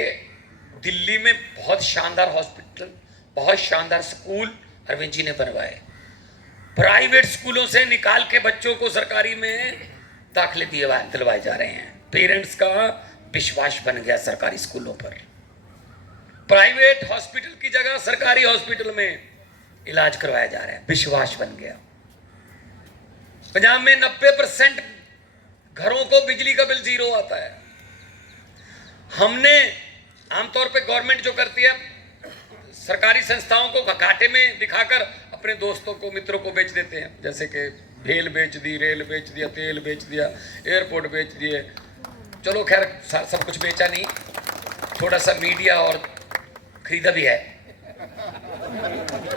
दिल्ली में बहुत शानदार हॉस्पिटल, बहुत शानदार स्कूल अरविंद जी ने बनवाए। प्राइवेट स्कूलों से निकाल के बच्चों को सरकारी में दाखिले दिलवाए जा रहे हैं। पेरेंट्स का विश्वास बन गया सरकारी स्कूलों पर। प्राइवेट हॉस्पिटल की जगह सरकारी हॉस्पिटल में इलाज करवाया जा रहा है, विश्वास बन गया। पंजाब में 90% घरों को बिजली का बिल 0 आता है। हमने आमतौर पे गवर्नमेंट जो करती है, सरकारी संस्थाओं को घाटे में दिखाकर अपने दोस्तों को, मित्रों को बेच देते हैं। जैसे कि भेल बेच दी, रेल बेच दिया, तेल बेच दिया, एयरपोर्ट बेच दिए। चलो खैर सब कुछ बेचा नहीं, थोड़ा सा मीडिया और खरीदा भी है।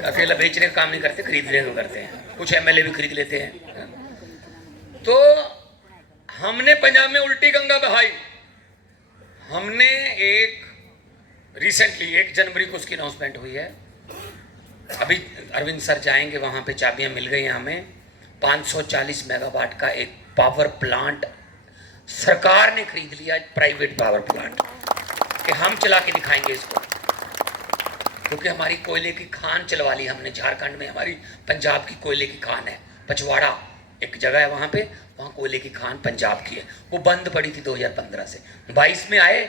अकेला बेचने का काम नहीं करते, खरीदने का करते हैं। कुछ MLA भी खरीद लेते हैं। तो हमने पंजाब में उल्टी गंगा बहाई। हमने रिसेंटली 1 जनवरी को उसकी अनाउंसमेंट हुई है। अभी अरविंद सर जाएंगे, वहाँ पे चाबियाँ मिल गई हमें। 540 मेगावाट का एक पावर प्लांट सरकार ने खरीद लिया, प्राइवेट पावर प्लांट, कि हम चला के दिखाएंगे इसको। क्योंकि हमारी कोयले की खान चलवा ली हमने झारखंड में। हमारी पंजाब की कोयले की खान है, पचवाड़ा एक जगह है वहाँ पे, वहाँ कोयले की खान पंजाब की है। वो बंद पड़ी थी 2015 से। 22 में आए,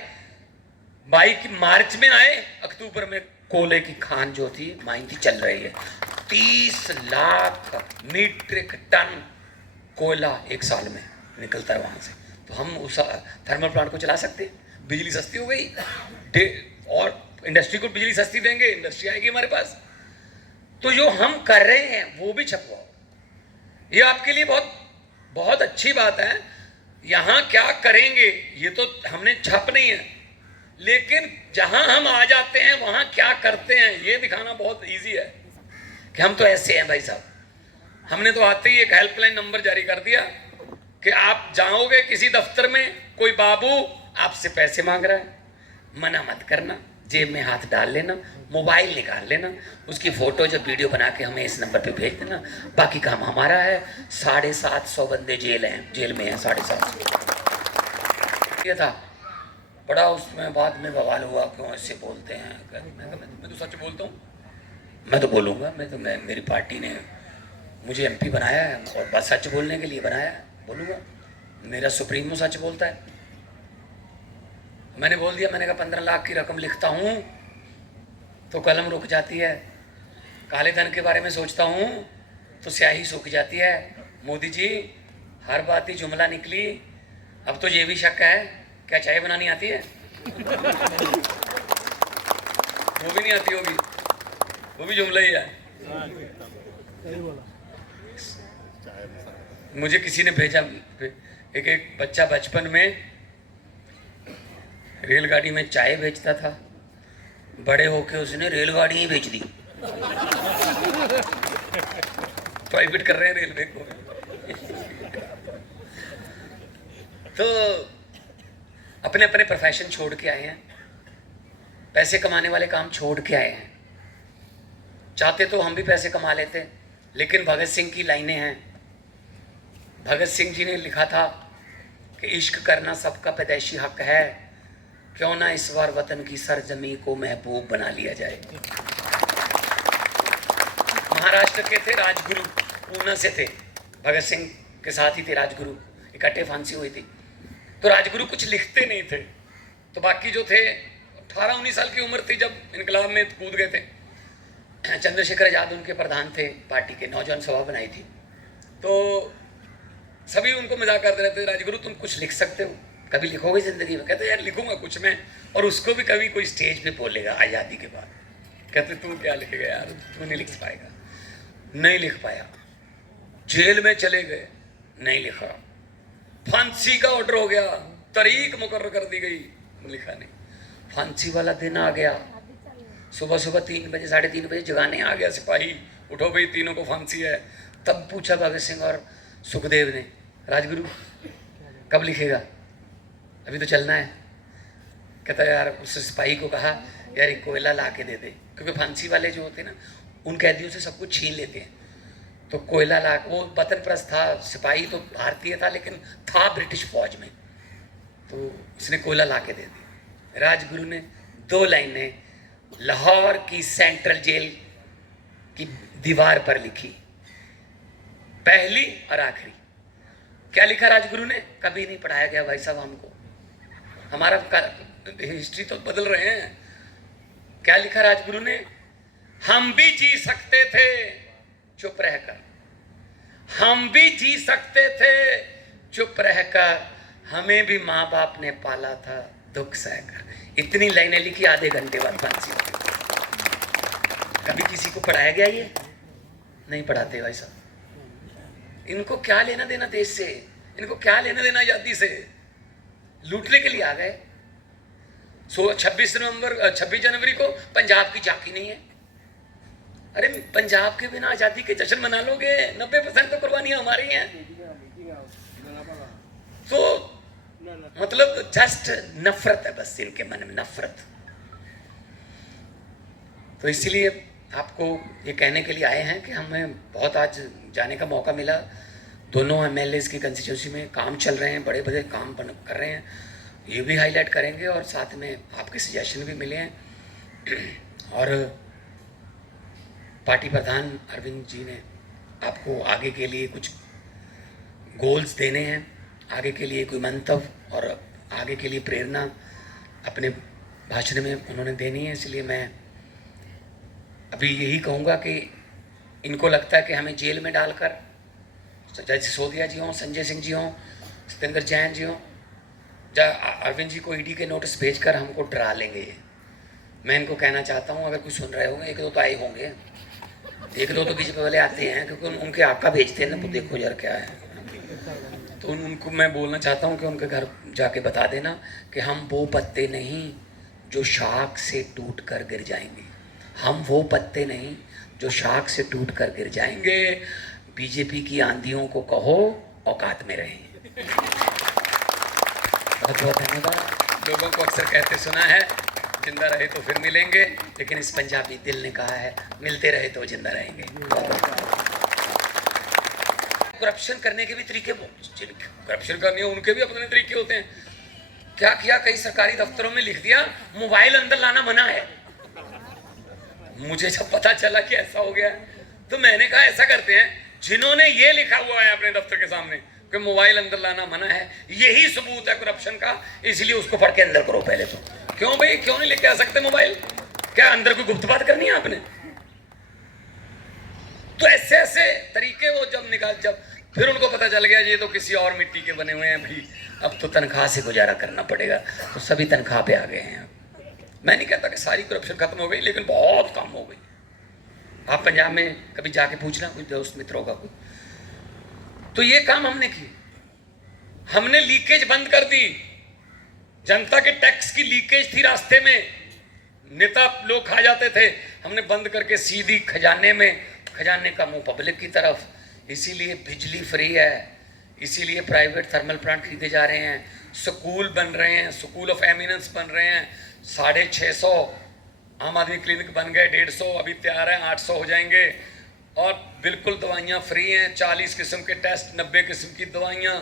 22 मार्च में आए, अक्टूबर में कोयले की खान जो थी माइन थी चल रही है। 30 लाख मीट्रिक टन कोयला 1 साल में निकलता है वहाँ से। तो हम उस थर्मल प्लांट को चला सकते हैं। बिजली सस्ती हो गई, और इंडस्ट्री को बिजली सस्ती देंगे, इंडस्ट्री आएगी हमारे पास। तो जो हम कर रहे हैं वो भी छपवाओ। ये आपके लिए बहुत बहुत अच्छी बात है। यहाँ क्या करेंगे ये तो हमने छाप नहीं है, लेकिन जहाँ हम आ जाते हैं वहाँ क्या करते हैं ये दिखाना बहुत इजी है कि हम तो ऐसे हैं भाई साहब। हमने तो आते ही एक हेल्पलाइन नंबर जारी कर दिया कि आप जाओगे किसी दफ्तर में, कोई बाबू आपसे पैसे मांग रहा है, मना मत करना, जेब में हाथ डाल लेना, मोबाइल निकाल लेना, उसकी फ़ोटो जब वीडियो बना के हमें इस नंबर पे भेज देना, बाकी काम हमारा है। 750 बंदे जेल में हैं 750। ये था बड़ा, उसमें बाद में बवाल हुआ, क्यों ऐसे बोलते हैं। मैं तो सच बोलता हूँ, मैं तो बोलूँगा, मेरी पार्टी ने मुझे MP बनाया है और बस सच बोलने के लिए बनाया है, बोलूँगा। मेरा सुप्रीमो सच बोलता है। मैंने बोल दिया, मैंने कहा 15 लाख की रकम लिखता हूँ तो कलम रुक जाती है, काले धन के बारे में सोचता हूँ तो स्याही सूख जाती है। मोदी जी, हर बात ही जुमला निकली, अब तो ये भी शक है क्या चाय बनानी आती है? वो भी नहीं आती होगी, वो भी जुमला ही है। मुझे किसी ने भेजा, एक बच्चा बचपन में रेलगाड़ी में चाय बेचता था, बड़े होके उसने रेलगाड़ी ही बेच दी। प्राइवेट कर रहे हैं रेलवे को। तो अपने अपने प्रोफेशन छोड़ के आए हैं, पैसे कमाने वाले काम छोड़ के आए हैं। चाहते तो हम भी पैसे कमा लेते, लेकिन भगत सिंह की लाइनें हैं। भगत सिंह जी ने लिखा था कि इश्क करना सबका पैदाइशी हक है, क्यों ना इस बार वतन की सरजमी को महबूब बना लिया जाए। महाराष्ट्र के थे राजगुरु, पूना से थे, भगत सिंह के साथ ही थे राजगुरु, इकट्ठे फांसी हुई थी। तो राजगुरु कुछ लिखते नहीं थे, तो बाकी जो थे 18-19 साल की उम्र थी जब इनकलाब में कूद गए थे। चंद्रशेखर आजाद उनके प्रधान थे, पार्टी के नौजवान सभा बनाई थी, तो सभी उनको मजाक करते रहते, राजगुरु तुम कुछ लिख सकते हो, कभी लिखोगे जिंदगी में? कहते यार लिखूंगा कुछ मैं, और उसको भी कभी कोई स्टेज पे बोलेगा आज़ादी के बाद, कहते तू क्या लिखेगा यार, तू नहीं लिख पाएगा। नहीं लिख पाया, जेल में चले गए, नहीं लिखा, फांसी का ऑर्डर हो गया, तारीख मुकर्रर कर दी गई, लिखा नहीं। फांसी वाला दिन आ गया, सुबह सुबह 3 बजे 3:30 बजे जगाने आ गया सिपाही, उठो भाई तीनों को फांसी है। तब पूछा भगत सिंह और सुखदेव ने, राजगुरु कब लिखेगा, अभी तो चलना है। कहता है यार, उस सिपाही को कहा यार एक कोयला ला के दे दे, क्योंकि फांसी वाले जो होते हैं ना उन कैदियों से सब कुछ छीन लेते हैं, तो कोयला ला, वो वतन परस्त था, सिपाही तो भारतीय था लेकिन था ब्रिटिश फौज में, तो उसने कोयला ला के दे दी। राजगुरु ने 2 लाइनें लाहौर की सेंट्रल जेल की दीवार पर लिखी, पहली और आखिरी। क्या लिखा राजगुरु ने? कभी नहीं पढ़ाया गया भाई साहब हमको, हमारा हिस्ट्री तो बदल रहे हैं। क्या लिखा राजगुरु ने? हम भी जी सकते थे चुप रहकर, हम भी जी सकते थे चुप रहकर, हमें भी माँ बाप ने पाला था दुख सहकर। इतनी लाइनें लिखी, आधे घंटे बाद फांसी। कभी किसी को पढ़ाया गया? ये नहीं पढ़ाते भाई साहब। इनको क्या लेना देना देश से, इनको क्या लेना देना आजादी से, लूटने के लिए आ गए। 26 जनवरी को पंजाब की झांकी नहीं है। अरे पंजाब के बिना आजादी के जश्न मना लोगे? 90% तो कुर्बानियां हमारी हैं। तो मतलब जस्ट नफरत है बस इनके मन में, नफरत। तो इसीलिए आपको ये कहने के लिए आए हैं कि हमें बहुत आज जाने का मौका मिला। दोनों MLAs की कंस्टिट्यूंसी में काम चल रहे हैं, बड़े बड़े काम कर रहे हैं, ये भी हाईलाइट करेंगे और साथ में आपके सजेशन भी मिले हैं। और पार्टी प्रधान अरविंद जी ने आपको आगे के लिए कुछ गोल्स देने हैं, आगे के लिए कोई मंतव्य और आगे के लिए प्रेरणा अपने भाषण में उन्होंने देनी है। इसलिए मैं अभी यही कहूँगा कि इनको लगता है कि हमें जेल में डालकर, जैसे सिसोदिया जी हों, संजय सिंह जी हों, सत्येंद्र जैन जी हों, अरविंद जी को ED के नोटिस भेजकर हमको डरा लेंगे। मैं इनको कहना चाहता हूँ, अगर कुछ सुन रहे होंगे, 1-2 तो आए होंगे, 1-2 तो बीजेपी वाले आते हैं क्योंकि उनके आका भेजते हैं ना, तो देखो यार क्या है। तो उनको मैं बोलना चाहता हूँ कि उनके घर जाके बता देना कि हम वो पत्ते नहीं जो शाख से टूट कर गिर जाएंगे, हम वो पत्ते नहीं जो शाख से टूट कर गिर जाएंगे। बीजेपी की आंधियों को कहो औकात में रहें। बहुत बहुत धन्यवाद। लोगों को अक्सर कहते सुना है, जिंदा रहे तो फिर मिलेंगे, लेकिन इस पंजाबी दिल ने कहा है मिलते रहे तो जिंदा रहेंगे। करप्शन करने के भी तरीके, करप्शन करने उनके भी अपने तरीके होते हैं। क्या किया, कई सरकारी दफ्तरों में लिख दिया मोबाइल अंदर लाना मना है। मुझे जब पता चला कि ऐसा हो गया तो मैंने कहा ऐसा करते हैं, जिन्होंने ये लिखा हुआ है अपने दफ्तर के सामने कि मोबाइल अंदर लाना मना है, यही सबूत है करप्शन का, इसलिए उसको पढ़ के अंदर करो पहले तो। क्यों भाई, क्यों नहीं लेके आ सकते मोबाइल? क्या अंदर कोई गुप्त बात करनी है आपने? तो ऐसे ऐसे तरीके वो जब फिर उनको पता चल गया ये तो किसी और मिट्टी के बने हुए हैं भाई, अब तो तनख्वाह से गुजारा करना पड़ेगा, तो सभी तनख्वाह पे आ गए हैं। मैं नहीं कहता कि सारी करप्शन खत्म हो गई, लेकिन बहुत कम हो गई। आप पंजाब में कभी जाके पूछना कुछ दोस्त मित्रों का कोई, तो ये काम हमने किए। हमने लीकेज बंद कर दी, जनता के टैक्स की लीकेज थी रास्ते में, नेता लोग खा जाते थे, हमने बंद करके सीधी खजाने में, खजाने का मुंह पब्लिक की तरफ। इसीलिए बिजली फ्री है, इसीलिए प्राइवेट थर्मल प्लांट खरीदे जा रहे हैं, स्कूल बन रहे हैं, स्कूल ऑफ एमिनेंस बन रहे हैं, 650 आम आदमी क्लिनिक बन गए, 150 अभी तैयार हैं, 800 हो जाएंगे, और बिल्कुल दवाइयाँ फ्री हैं, 40 किस्म के टेस्ट, 90 किस्म की दवाइयाँ,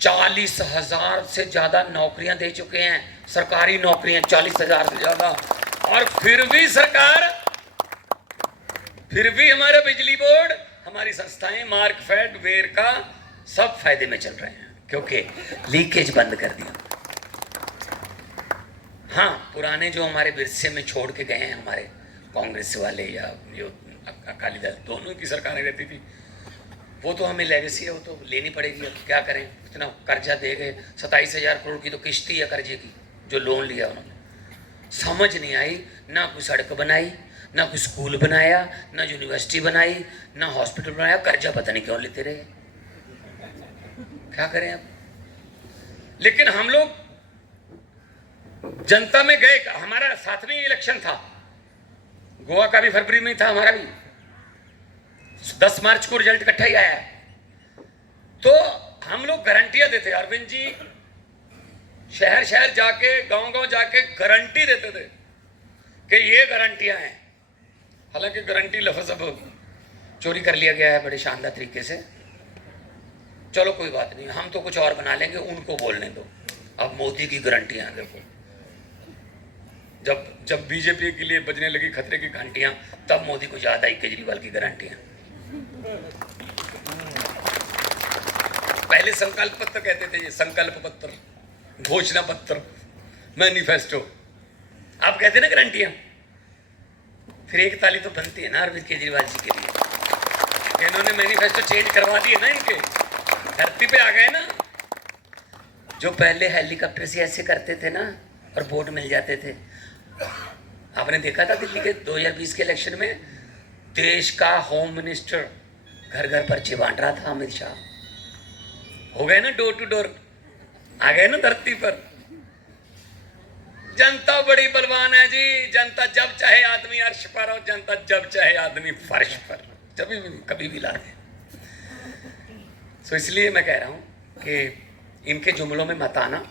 40,000 से ज़्यादा नौकरियाँ दे चुके हैं, सरकारी नौकरियाँ 40,000 से ज़्यादा। और फिर भी हमारा बिजली बोर्ड, हमारी संस्थाएं मार्कफेड, वेरका सब फायदे में चल रहे हैं, क्योंकि लीकेज बंद कर दिया। हाँ, पुराने जो हमारे विरसे में छोड़ के गए हैं हमारे कांग्रेस वाले या जो अकाली दल, दोनों की सरकारें रहती थी, वो तो हमें लेगेसी है, वो तो लेनी पड़ेगी। अब क्या करें, इतना कर्जा दे गए, 27,000 करोड़ की तो किश्ती है कर्जे की, जो लोन लिया उन्होंने। समझ नहीं आई, ना कोई सड़क बनाई, ना कोई स्कूल बनाया, ना यूनिवर्सिटी बनाई, ना हॉस्पिटल बनाया, कर्जा पता नहीं क्यों लेते रहे। क्या करें अब? लेकिन हम लोग जनता में गए, हमारा साथ में इलेक्शन था, गोवा का भी फरवरी में था, हमारा भी 10 मार्च को रिजल्ट इकट्ठा ही आया है। तो हम लोग गारंटियां देते, अरविंद जी शहर शहर जाके, गांव गांव जाके गारंटी देते थे कि ये गारंटियां हैं। हालांकि गारंटी लफ्ज अब चोरी कर लिया गया है बड़े शानदार तरीके से। चलो कोई बात नहीं, हम तो कुछ और बना लेंगे, उनको बोलने दो। अब मोदी की गारंटियां देखो, जब बीजेपी के लिए बजने लगी खतरे की घंटियां, तब मोदी को याद आई केजरीवाल की गारंटियां। पहले संकल्प पत्र कहते थे, ये संकल्प पत्र, घोषणा पत्र, मैनिफेस्टो, आप कहते ना गारंटियां। फिर एक ताली तो बनती है ना अरविंद केजरीवाल जी के लिए, इन्होंने मैनिफेस्टो चेंज करवा दिए ना, इनके धरती पे आ गए ना। जो पहले हेलीकॉप्टर से ऐसे करते थे ना और वोट मिल जाते थे, आपने देखा था दिल्ली के 2020 के इलेक्शन में, देश का होम मिनिस्टर घर घर पर्ची बांट रहा था, अमित शाह। हो गए ना डोर टू डोर, आ गए ना धरती पर। जनता बड़ी बलवान है जी, जनता जब चाहे आदमी अर्श पर और जनता जब चाहे आदमी फर्श पर, जब भी कभी भी ला दे। तो इसलिए मैं कह रहा हूँ कि इनके जुमलों में मत आना,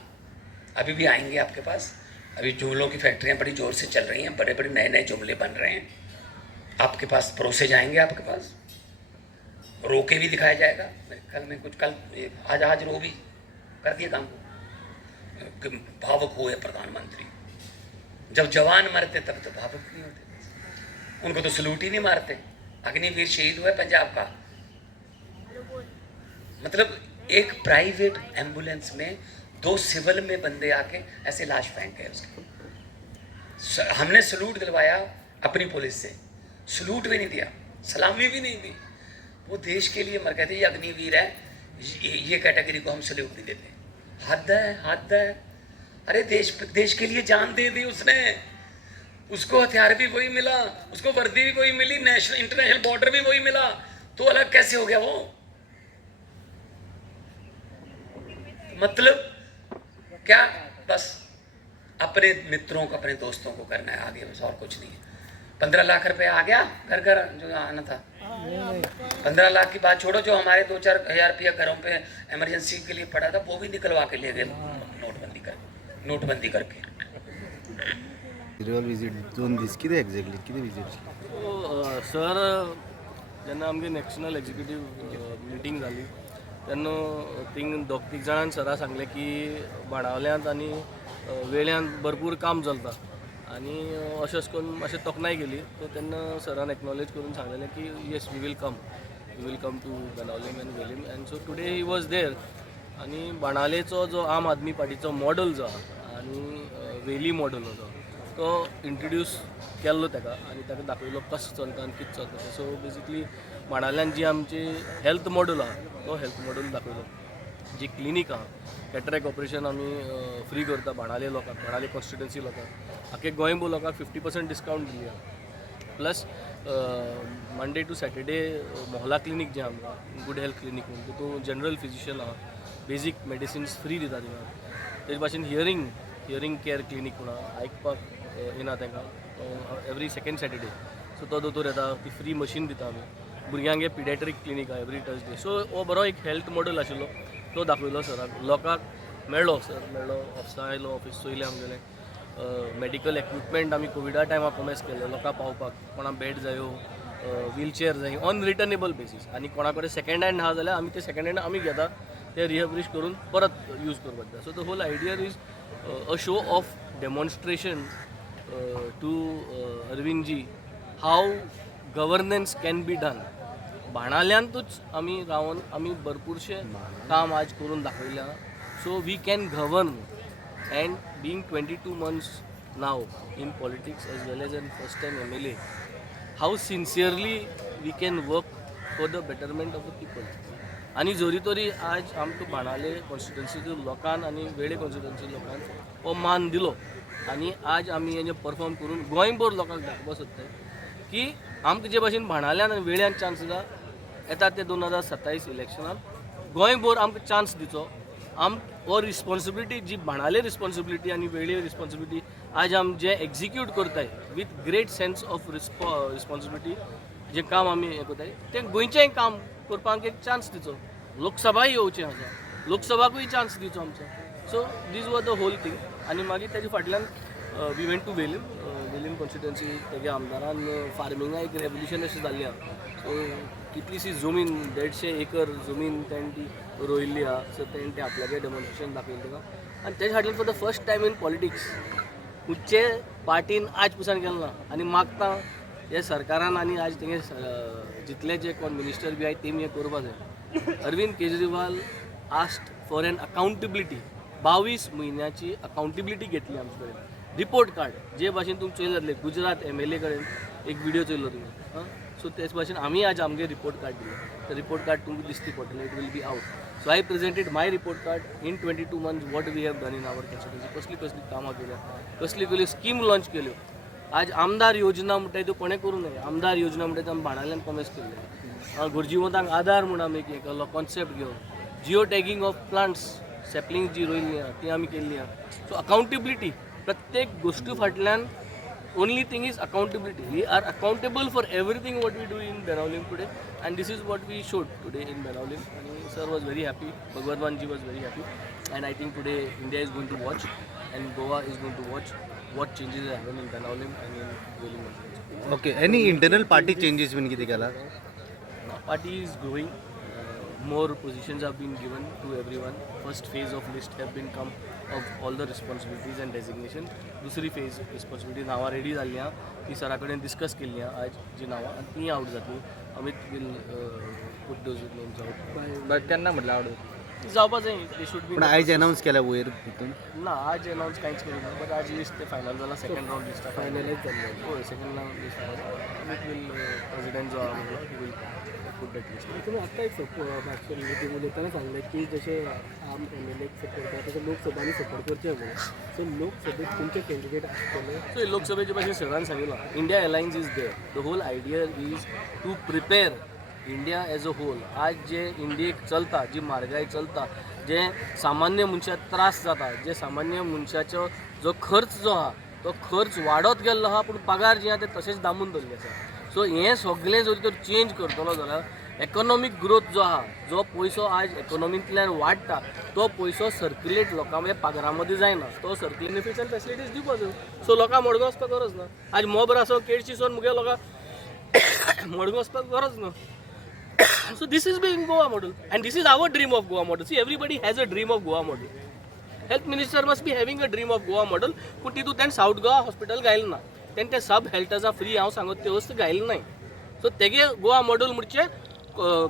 अभी भी आएंगे आपके पास। अभी जुमलों की फैक्ट्रियाँ बड़ी जोर से चल रही हैं, बड़े बड़े नए नए जुमले बन रहे हैं, आपके पास परोसे जाएंगे, आपके पास रो के भी दिखाया जाएगा। मेरे ख्याल में कुछ कल आज रो भी कर दिया काम को। भावुक हुए प्रधानमंत्री, जब जवान मरते तब तो भावुक नहीं होते, उनको तो सलूट ही नहीं मारते। अग्निवीर शहीद हुआ पंजाब का, मतलब एक प्राइवेट एम्बुलेंस में 2 सिविल में बंदे आके ऐसे लाश फेंक गए उसके। हमने सलूट दिलवाया अपनी पुलिस से, सलूट भी नहीं दिया, सलामी भी नहीं दी। वो देश के लिए मर गए थे, ये अग्निवीर है, ये कैटेगरी को हम सलूट नहीं देते। हद है, हद है। अरे देश के लिए जान दे दी उसने, उसको हथियार भी वही मिला, उसको वर्दी भी वही मिली, नेशनल इंटरनेशनल बॉर्डर भी वही मिला, तो अलग कैसे हो गया वो? मतलब क्या, बस अपने मित्रों को, अपने दोस्तों को करना है आगे, बस और कुछ नहीं है। 15 लाख रुपए आ गया घर घर जो आना था। 15 लाख की बात छोड़ो, जो हमारे 2-4 हज़ार रुपया घरों पे इमरजेंसी के लिए पड़ा था, वो भी निकलवा के ले गए नोटबंदी करके। केजरीवाल विजीट 2 दीस कितें एक्झॅक्टली कितें विजीट? सर जेन्ना आमगे नॅशनल एक्झिक्युटीव मिटींग जाली तेन्ना थिंग तीग जाणांनी सरा सांगलें की बाणावल्यांत आनी वेळ्यांत भरपूर काम चलता आनी अशें करून मातशें तोखणाय केली सो तेन्ना सरान एक्नॉलेज करून सांगलेलें की yes we will come to Benaulim and Velim and so today he was there आनी बाणावलेचो जो आम आदमी पार्टीचो मॉडल जो आहा आनी वेली मॉडल जो तो इंट्रोड्यूस केल्लो ताका आनी ताका दाखयलो कसो चलता आनी कितें चलता तें. सो बेजिकली बाणावल्यान जी आमची हेल्थ मॉडल आहा तो हेल्थ मॉडल दाखयलो. जी क्लिनीक आहा कॅटरेक्ट ऑपरेशन आमी फ्री करता बाणावले लोकांक, बाणावले कॉन्स्टिट्युएन्सी लोकांक, आख्खे गोंयभर लोकांक 50% डिस्कावंट दिली आहा. Plus Monday to Saturday Mohalla clinic जें आमकां गूड हेल्थ क्लिनीक म्हणून तितून जनरल फिजिशियन आहा, बेजीक मेडिसिन्स फ्री दिता थिंगा. तेजे भाशेन हियरींग केअर क्लिनीक म्हणून आयकपाक येना तांकां एवरी सेकेंड सॅटर्डे. सो तो दोतोर येता, ती फ्री मशीन दिता आमी. भुरग्यांगे पिडियाट्रीक क्लिनीक आहा एवरी थर्सडे. सो हो बरो एक हेल्थ मॉडल आशिल्लो तो दाखयलो सराक. लोकांक मेळ्ळो ऑफिसां आयलो, ऑफिस चोयलें आमगेलें. मेडिकल इक्विपमेंट आमी कोविडा टायमार प्रॉमिस केल्ले लोकांक पावपाक. कोणाक बेड जायो, व्हीलचेअर जाय ऑन रिटर्नेबल बेसीस. आनी कोणा कडेन सेकेंड हँड आहा जाल्यार आमी ते सेकेंड हँड आमी घेता, ते रिहॅबिलिश करून परत यूज करपाक जाता. So the whole idea is a show of demonstration to Arvindji how governance can be done. बाणावल्यांतूच आमी रावन आमी भरपूरशे काम आज करून दाखयल्या. So we can govern and being 22 months now in politics as well as an first time MLA, how sincerely we can work for the betterment of the people. आनी जोरी तरी आज आमकां बाणावले कॉन्स्टिट्युएन्सीच्या लोकांन आनी वेळे कॉन्स्टिट्युएन्सी लोकांन हो मान दिलो आनी आज आमी हेजें परफॉर्म करून गोंयभर लोकांक दाखोवपाक सोदताय की आमकां जे भाशेन बाणावल्यान आनी वेळ्यान चान्स दिता येता ते 2027 इलेक्शनान गोंयभर आमकां चान्स दिवचो. हो रिस्पॉन्सिबिलिटी जी बाणावले रिस्पॉन्सिबिलिटी आनी वेळे रिस्पॉन्सिबिलिटी आज आमी जे एक्झिक्यूट करताय with great sense of responsibility जें काम आमी हें करताय तें गोंयचेंय काम करपाक एक चान्स दिवचो. लोकसभाय येवचें आसा, लोकसभाकूय चान्स दिवचो आमचो. So this was the whole thing. आनी मागीर तेजे फाटल्यान we went to Velim constituency. तेगे आमदारान फार्मिंगा एक रेवल्युशन अशें जाल्लें आहा. सो कितलीशी जमीन 150 एकर जमीन तेणें ती रोयिल्ली आहा. सो तेणें तें आपल्यागे डेमॉन्स्ट्रेशन दाखयलें तेका. आनी तेजे फाटल्यान for the first time in politics खुंयचे पार्टीन आज पसून केलें ना. आनी मागता हे सरकारान आनी आज तेंगे जितले जे कोण मिनिस्टर बी आहाय तेमी हें करपा जाय. Arvind Kejriwal asked for an accountability. 22 म्हयन्याची अकाउंटेबिलिटी घेतली आमचे कडेन. रिपोर्ट कार्ड जे भाशेन तुमचे चोयले जातले गुजरात MLA कडेन एक व्हिडिओ चोयलो तुमी. सो तेच भाशेन आमी आज आमगे रिपोर्ट कार्ड दिलें. ते रिपोर्ट कार्ड तुमकां दिसती पडटलें. It will be out. So I presented my report card in 22 months what we have done in our constituency. कसली कामां केल्या, कसली स्कीम लॉन्च केल्यो. आज आमदार योजना म्हणटाय त्यो कोणें करूं नये. आमदार योजना म्हणटाय त्यो आमी बाणावल्यान प्रॉमिस केल्ले. गुरजीवंतांक आधार म्हणून आमी एक केलो कॉन्सेप्ट घेवन. Geo tagging of plants sapling जी रोयिल्लीं आहा ती आमी केल्ली आहा. सो अकाउंटेबिलिटी प्रत्येक गोश्टी फाटल्यान only thing is accountability. We are accountable for everything what we do in Benaulim today and this is what we showed today in Benaulim. आणि sir was very happy, Bhagwant ji was very happy and I think today India is going to watch and Goa is going to watch what changes happen in Benaवलीम and in Velim. Okay any internal party changes been कितें केला? Party is growing. More positions have been given to everyone. First phase of list have been come of all the responsibilities and designation. दुसरी phase responsibility नावां ready जाल्ली आहा. ती सरा कडेन discuss केल्ली आहा आज जी नावां आनी ती आउट जातली. Amit will put those names out. But केन्ना म्हटल्यार आवडत जावपा जाय. They should be. पण आयज अनाउन्स केल्या वयर हितून ना आज अनाउन्स कांयच केलें ना. बट आज लिस्ट ते फायनल जाला. सेकंड राउंड लिस्ट फायनलायज जाल्लें. होय second round list Amit will president जो आहा म्हणलो he will put that list. तुम्ही आत्ता एक मागच्या उलयतना सांगलें की जशें आम MLA सपोर्ट करता तशें लोकसभानी सपोर्ट करचें म्हणून. सो लोकसभेक तुमचे कॅन्डिडेट आसतले. सो लोकसभेचे भाशेन सरान सांगितलं India alliance is there. The whole idea is to prepare India as a whole. आज जे इंडियेक चलता, जी म्हारगाय चलता, जे सामान्य मनशाक त्रास जाता, जे सामान्य मनशाचो जो खर्च जो आहा तो खर्च वाडत गेल्लो आहा पूण पगार जे आहा ते तशेंच दामून दवरले आसा. सो हें सगळें जर तर चेंज करतलो जाल्यार इकॉनॉमिक ग्रोथ जो आहा, जो पैसो आज इकॉनॉमींतल्यान वाडटा तो पैसो सर्क्युलेट लोकां म्हणजे पागरा मदीं जायना, तो सर्क्युलेशन फॅसिलिटीज दिवपा जाय. सो लोकांक मडगांव वचपाक गरज ना. आज मोबरा आसो केळशीसून मुगे लोकांक मडगांव वचपाक गरज ना. So this is being Goa model, and this is our dream of Goa model. See, everybody has a dream of Goa model. Health minister must be having a dream of Goa model. पूण तितूंत ताणें south Goa hospital घायलें ना. तेणें ते सब हेल्थाचा free हांव सांगत त्यो वस्त घायलें नाय. सो तेगे गोवा मॉडल म्हणचे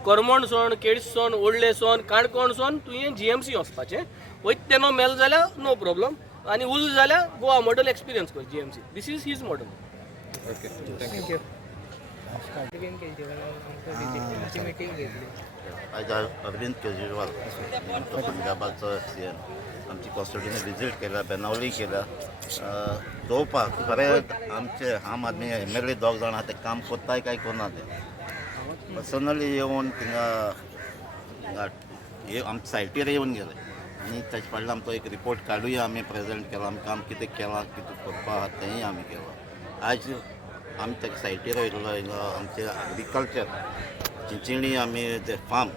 करमोणसोन, केळीसोन, ओल्डेसोन, काणकोणसोन तुवें GMC वचपाचें. वयत तेन्ना मेल जाल्यार नो प्रॉब्लम, आनी उल जाल्यार गोवा मॉडल एक्सपिरियन्स कर GMC. This is his model. Thank you. Arvind केजरीवालांची मिटींग घेतली. आज अरविंद केजरीवाल आमचो पंजाबाचो CM आमची कॉन्स्टिट्युशन विजीट केला, बेनावली केला. चोवपाक खरें आमचे आम आदमी MLA दोग जाण आहा ते काम कोत्ताय काय कोना ते पर्सनली येवन थिंगा आमच्या सायटीर येवन गेले आनी ताचे फाटल्यान आमचो एक रिपोर्ट काडूया आमी प्रेजेंट केला. आमकां आमी कितें केलां, कितें करपा आहा तेंय आमी केलां. आज आमी त्या सायटीर वयलो, हिंगा आमचे एग्रीकल्चर चिंचिणी आमी ते फार्म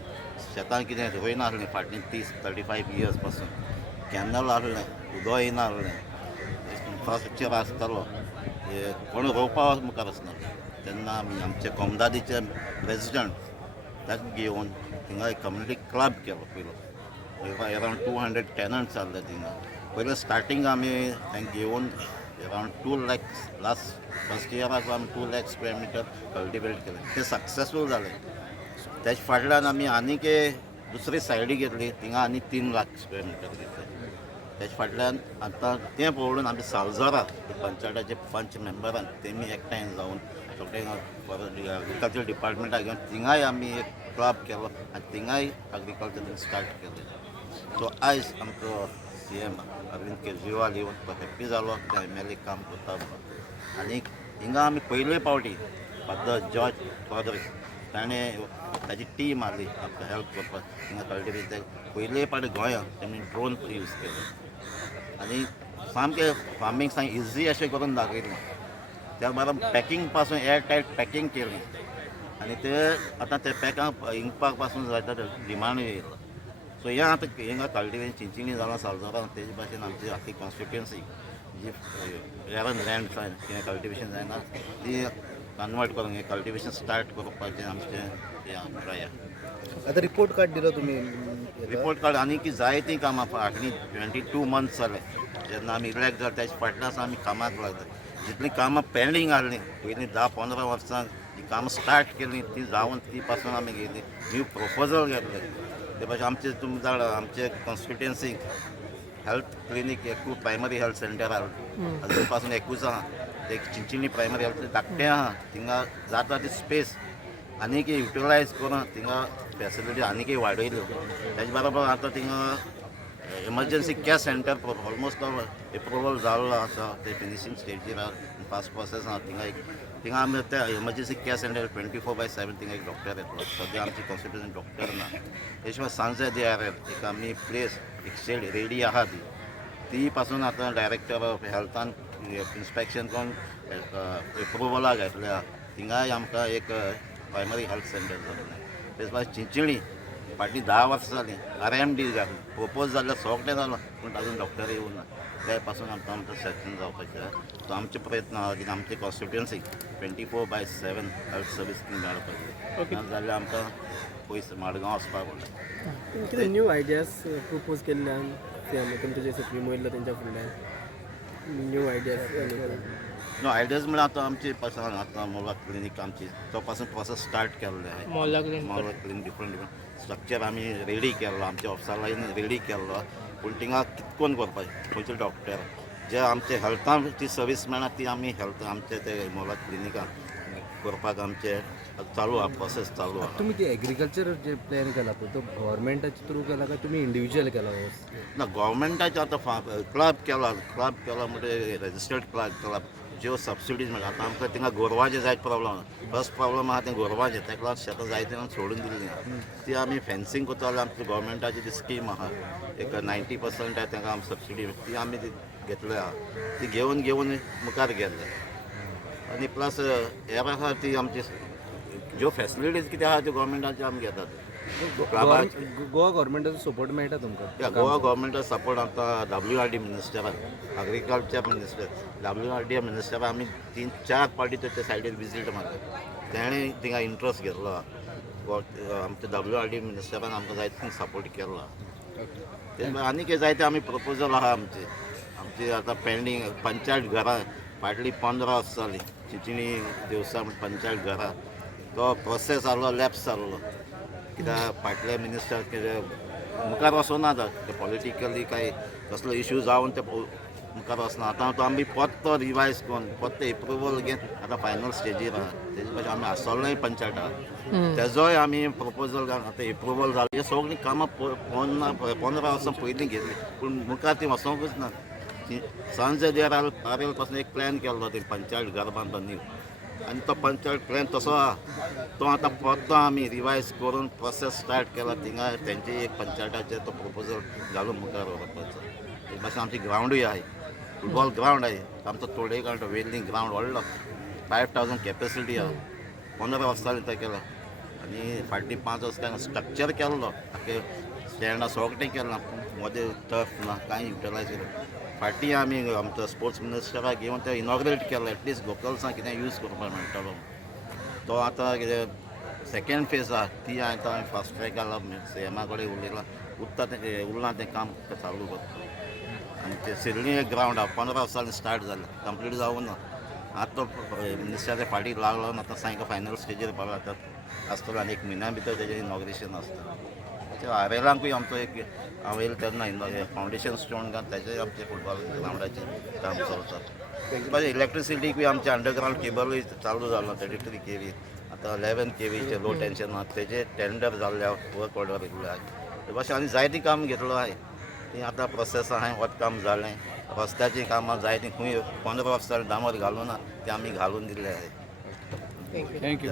शेतान कितें रोयना आसलें फाटलीं 30-35 इयर्स पासून. कॅनल आसलें, उदो येना आसलें, इन्फ्रास्ट्रक्चर आसतालो, कोण रोवपा मुखार आसनासलें. तेन्ना आमी आमचे कोमदादीचे प्रेसिडेंट ताका घेवन थिंगा एक कम्युनिटी क्लब केलो पयलो. अरावंड 200 टेनंट्स आसले थिंगा. पयलें स्टार्टींग आमी तांकां घेवन अरावंड 2 lakhs लास्ट फर्स्ट इयराक आमी 2 lakh स्क्वेअर मिटर कल्टिवेट केलें. तें सक्सेसफूल जालें. तेच्या फाटल्यान आमी आनीक दुसरी सायडी घेतली, थिंगा आनी 3 लाख स्क्वेअर मिटर घेतले. तेच्या फाटल्यान आतां तें पळोवन आमी सालझारा पंचायताचे 5 मेंबरान तेमी एकठांय जावन सगळें एग्रीकल्चर डिपार्टमेंटाक घेवन थिंगाय आमी एक क्लब केलो आनी थिंगाय एग्रीकल्चर स्टार्ट केलें. सो आयज आमचो CM अरविंद केजरीवाल येवन तो हॅप्पी जालो ते MLA काम करता म्हणून. आनी हिंगा आमी पयले फावटी फादर जॉर्ज फॉदरीस ताणें ताची टीम आसली आमकां हेल्प करपाक हिंगा कल्टिवेट. पयले फावटी गोंयांत तेमी ड्रोन यूज केले आनी सामकें फार्मींग सामकें इजी अशें करून दाखयलें. त्या बरोबर पॅकींग पासून एअर टायट पॅकींग केलें आनी ते आतां ते पॅकांक इंकपाक पासून जाता ते डिमांड येयला. सो हें आतां हिंगा कल्टिवेशन चिंचिणी जालां सालझारा तेजे भाशेन आमची आख्खी कॉन्स्टिट्युएन्सी जी एरन लँड कितें कल्टिवेशन जायना ती कन्वर्ट करून हें कल्टिवेशन स्टार्ट करपाचें आमचें हें प्रयास. आता रिपोर्ट कार्ड दिलो तुमी. रिपोर्ट कार्ड आनी की जायतीं कामां फाटलीं 22 months जाले जेन्ना आमी इलेक्ट जाले तेच्या फाटल्यान आमी कामाक लागले. जितलीं कामां पेंडींग आसलीं पयलीं 10-15 वर्सां जी कामां स्टार्ट केलीं ती जावन ती पासून आमी गेलीं. न्यू प्रपोजल घेतले ते भाशेन आमचे तुमी जाणा आमचे कॉन्स्टिट्युएन्सीक हेल्थ क्लिनीक एकूच प्रायमरी हेल्थ सेंटर आहा अजून पासून एकूच आहा. ते चिंचिणी प्रायमरी हेल्थ धाकटें आहा. थिंगा जाता ती स्पेस आनीक युटिलायज करून थिंगा फॅसिलिटी आनीकय वाडयल्यो. तेजे बरोबर आतां थिंगा emergency care centre almost approval जाल्लो आसा. ते फिनिशींग स्टेजीर आहा, फास्ट प्रोसेस आहा. थिंगा आमी ते एमर्जन्सी केअर सेंटर 24/7 थिंगा एक डॉक्टर येतलो. सद्या आमची कॉन्स्टिट्युएन्सी डॉक्टर ना. ते शिवाय सांजे देर एक आमी प्लेस एक शेड रेडी आहा ती पासून आतां डायरेक्टर ऑफ हेल्थान इन्स्पेक्शन करून एप्रुवलाक घेतल्या. थिंगाय आमकां एक प्रायमरी हेल्थ सेंटर जालें. तेच भाशेन चिंचिणी फाटलीं 10 वर्सां जालीं RMD घातलें. प्रपोज जाल्यार सोगलें जालां पूण तातूंत डॉक्टर येवं ना. त्या पासून आमकां आमचें सेक्शन जावपाचें. सो आमचे प्रयत्न आहा की आमचे कॉन्स्टिट्युएन्सीक 24/7 हेल्थ सर्वीस मेळपाची. नाजाल्यार आमकां पयस मडगांव वचपाक पडटा. कितें न्यू आयडियाज प्रपोज केल्ल्यान तुमचे जे सुप्रीम वयल्लो तेंच्या फुडल्यान न्यू आयडियाज आयडियाज म्हळ्यार आतां आमची पासून आतां मोला क्लिनीक आमची तो पासून प्रोसेस स्टार्ट केल्ले आहे. मोला क्लिनीक डिफरंट स्ट्रक्चर आमी रेडी केल्लो. आमच्या ऑफिसांत रेडी केल्लो पूण थिंगा कितकोन करपाचें खंयचे डॉक्टर जे आमचे हेल्थान ती सर्वीस मेळना ती आमी हेल्थ आमचे ते मोला क्लिनिकान करपाक आमचे चालू आहा. प्रोसेस चालू आहा. तुम्ही ते एग्रीकल्चर जे प्लॅन केला पळय तो गव्हर्मेंटाच्या थ्रू केला काय तुम्ही इंडिव्हिज्युअल केला? ना गव्हर्मेंटाचे आतां क्लब केला म्हणजे रजिस्टर्ड क्लब केला ज्यो सबसिडीज मेळटा. आतां आमकां थिंगा गोरवांचे जायत प्रॉब्लम. फर्स्ट प्रॉब्लम आहा तें गोरवांचें. ताका लागून शेतां जायते सोडून दिल्लीं आहा. ती आमी फेन्सींग करता जाल्यार आमची गव्हर्मेंटाची ती स्कीम आहा एक 90% आहे तांकां आमी सबसिडी ती आमी घेतली आहा. ती घेवन मुखार गेल्ले. आनी प्लस हेर आहा ती आमची ज्यो फॅसिलिटीज कितें आहा त्यो गव्हर्मेंटाच्यो आमी घेतात क्लबाचे गोवा गव्हर्मेंटाचो सपोर्ट मेळटा तुमकां गोवा गव्हर्मेंटाचो सपोर्ट आतां WRD मिनिस्टरान एग्रीकल्चर मिनिस्टर WRD मिनिस्टर आमी 3-4 फावटी ते सायडीर विजीट मारता तेणें थिंगा इंट्रस्ट घेतलो आमच्या WRD मिनिस्टरान आमकां जायतो सपोर्ट केलो ते आनी कितें जायते आमी प्रपोजल आहा आमची आतां पेंडींग पंचायत घरां फाटलीं 15 वर्सां जालीं चिंचणी देवसा पंचायत घरां तो प्रोसेस आसलो लॅप्स जाल्लो कित्याक फाटले मिनिस्टर कितें मुखार वचोना ते पॉलिटिकली काय कसलो इश्यू जावन ते मुखार वचना आतां तो आमी परतो रिवायज करून परतो एप्रुवल घेवन आतां फायनल स्टेजीर आहा तेजे भाशेन आमी आसलोय पंचायत आहा तेजोय आमी प्रपोजल घालून आतां एप्रुवल जालें हे सगळीं कामां 15 वर्सां पयलीं घेतली पूण मुखार ती वचोंकूच ना सांजे देर आरेल पासून एक प्लॅन केल्लो ते पंचायत घर बांदता न्यू आनी तो पंचायत प्लॅन तसो आहा तो आतां परतो आमी रिवायज करून प्रोसेस स्टार्ट केला थिंगा तेंचे एक पंचायताचे तो प्रपोजल घालून मुखार व्हरपाचो ते भाशेन आमची ग्रावंडूय आहाय फुटबॉल ग्रावंड आहाय आमचो तोडेकांड वेल्डिंग ग्रावंड व्हडलो 5000 कॅपेसिटी आहा 15 वर्सां तो केला आनी फाटलीं 5 वर्सां स्ट्रक्चर केल्लो स्टँडा सगळें केलां मदें टर्फ ना कांय युटिलायज केलें फाटीं आमी आमचो स्पोर्ट्स मिनिस्टराक घेवन ते इनॉग्रेट केलें एटलिस्ट गोकल्सां कितें यूज करपाक मेळटालो तो आतां कितें सेकेंड फेज आहा ती आतां फास्ट ट्रॅक घालप CMA कडेन उलयलां उरलां तें काम चालू करता आनी ते सिल्ली एक ग्रावंड आहा 15 वर्सांनी स्टार्ट जालें कंप्लीट जावूं ना आतां तो मिनिस्टराच्या फाटीं लागलो आतां सायंकाळ फायनल स्टेजीर पावला आसतलो आनी एक म्हयन्या भितर तेजें इनॉग्रेशन आसता आरेलांकूय आमचो एक हांव येयलो तेन्ना फावंडेशन स्टोन घालून तेजें आमचें फुटबॉल ग्रावंडाचें काम चलता मागीर इलेक्ट्रिसिटीकूय आमचें अंडरग्रावंड केबलूय चालू जालो 33 kV आतां 11 kVचे लो टेंशन आहा तेजें टेंडर जाल्ल्या वर्क ऑर्डर येयल्ले आहाय ते भाशेन आनी जायतीं काम घेतलो आहाय ती आतां प्रोसेस आहाय वत काम जालें रस्त्याचीं कामां जायतीं खंय 15 वर्सां डांबर घालूं ना तें आमी घालून दिल्लें आहाय थँक्यू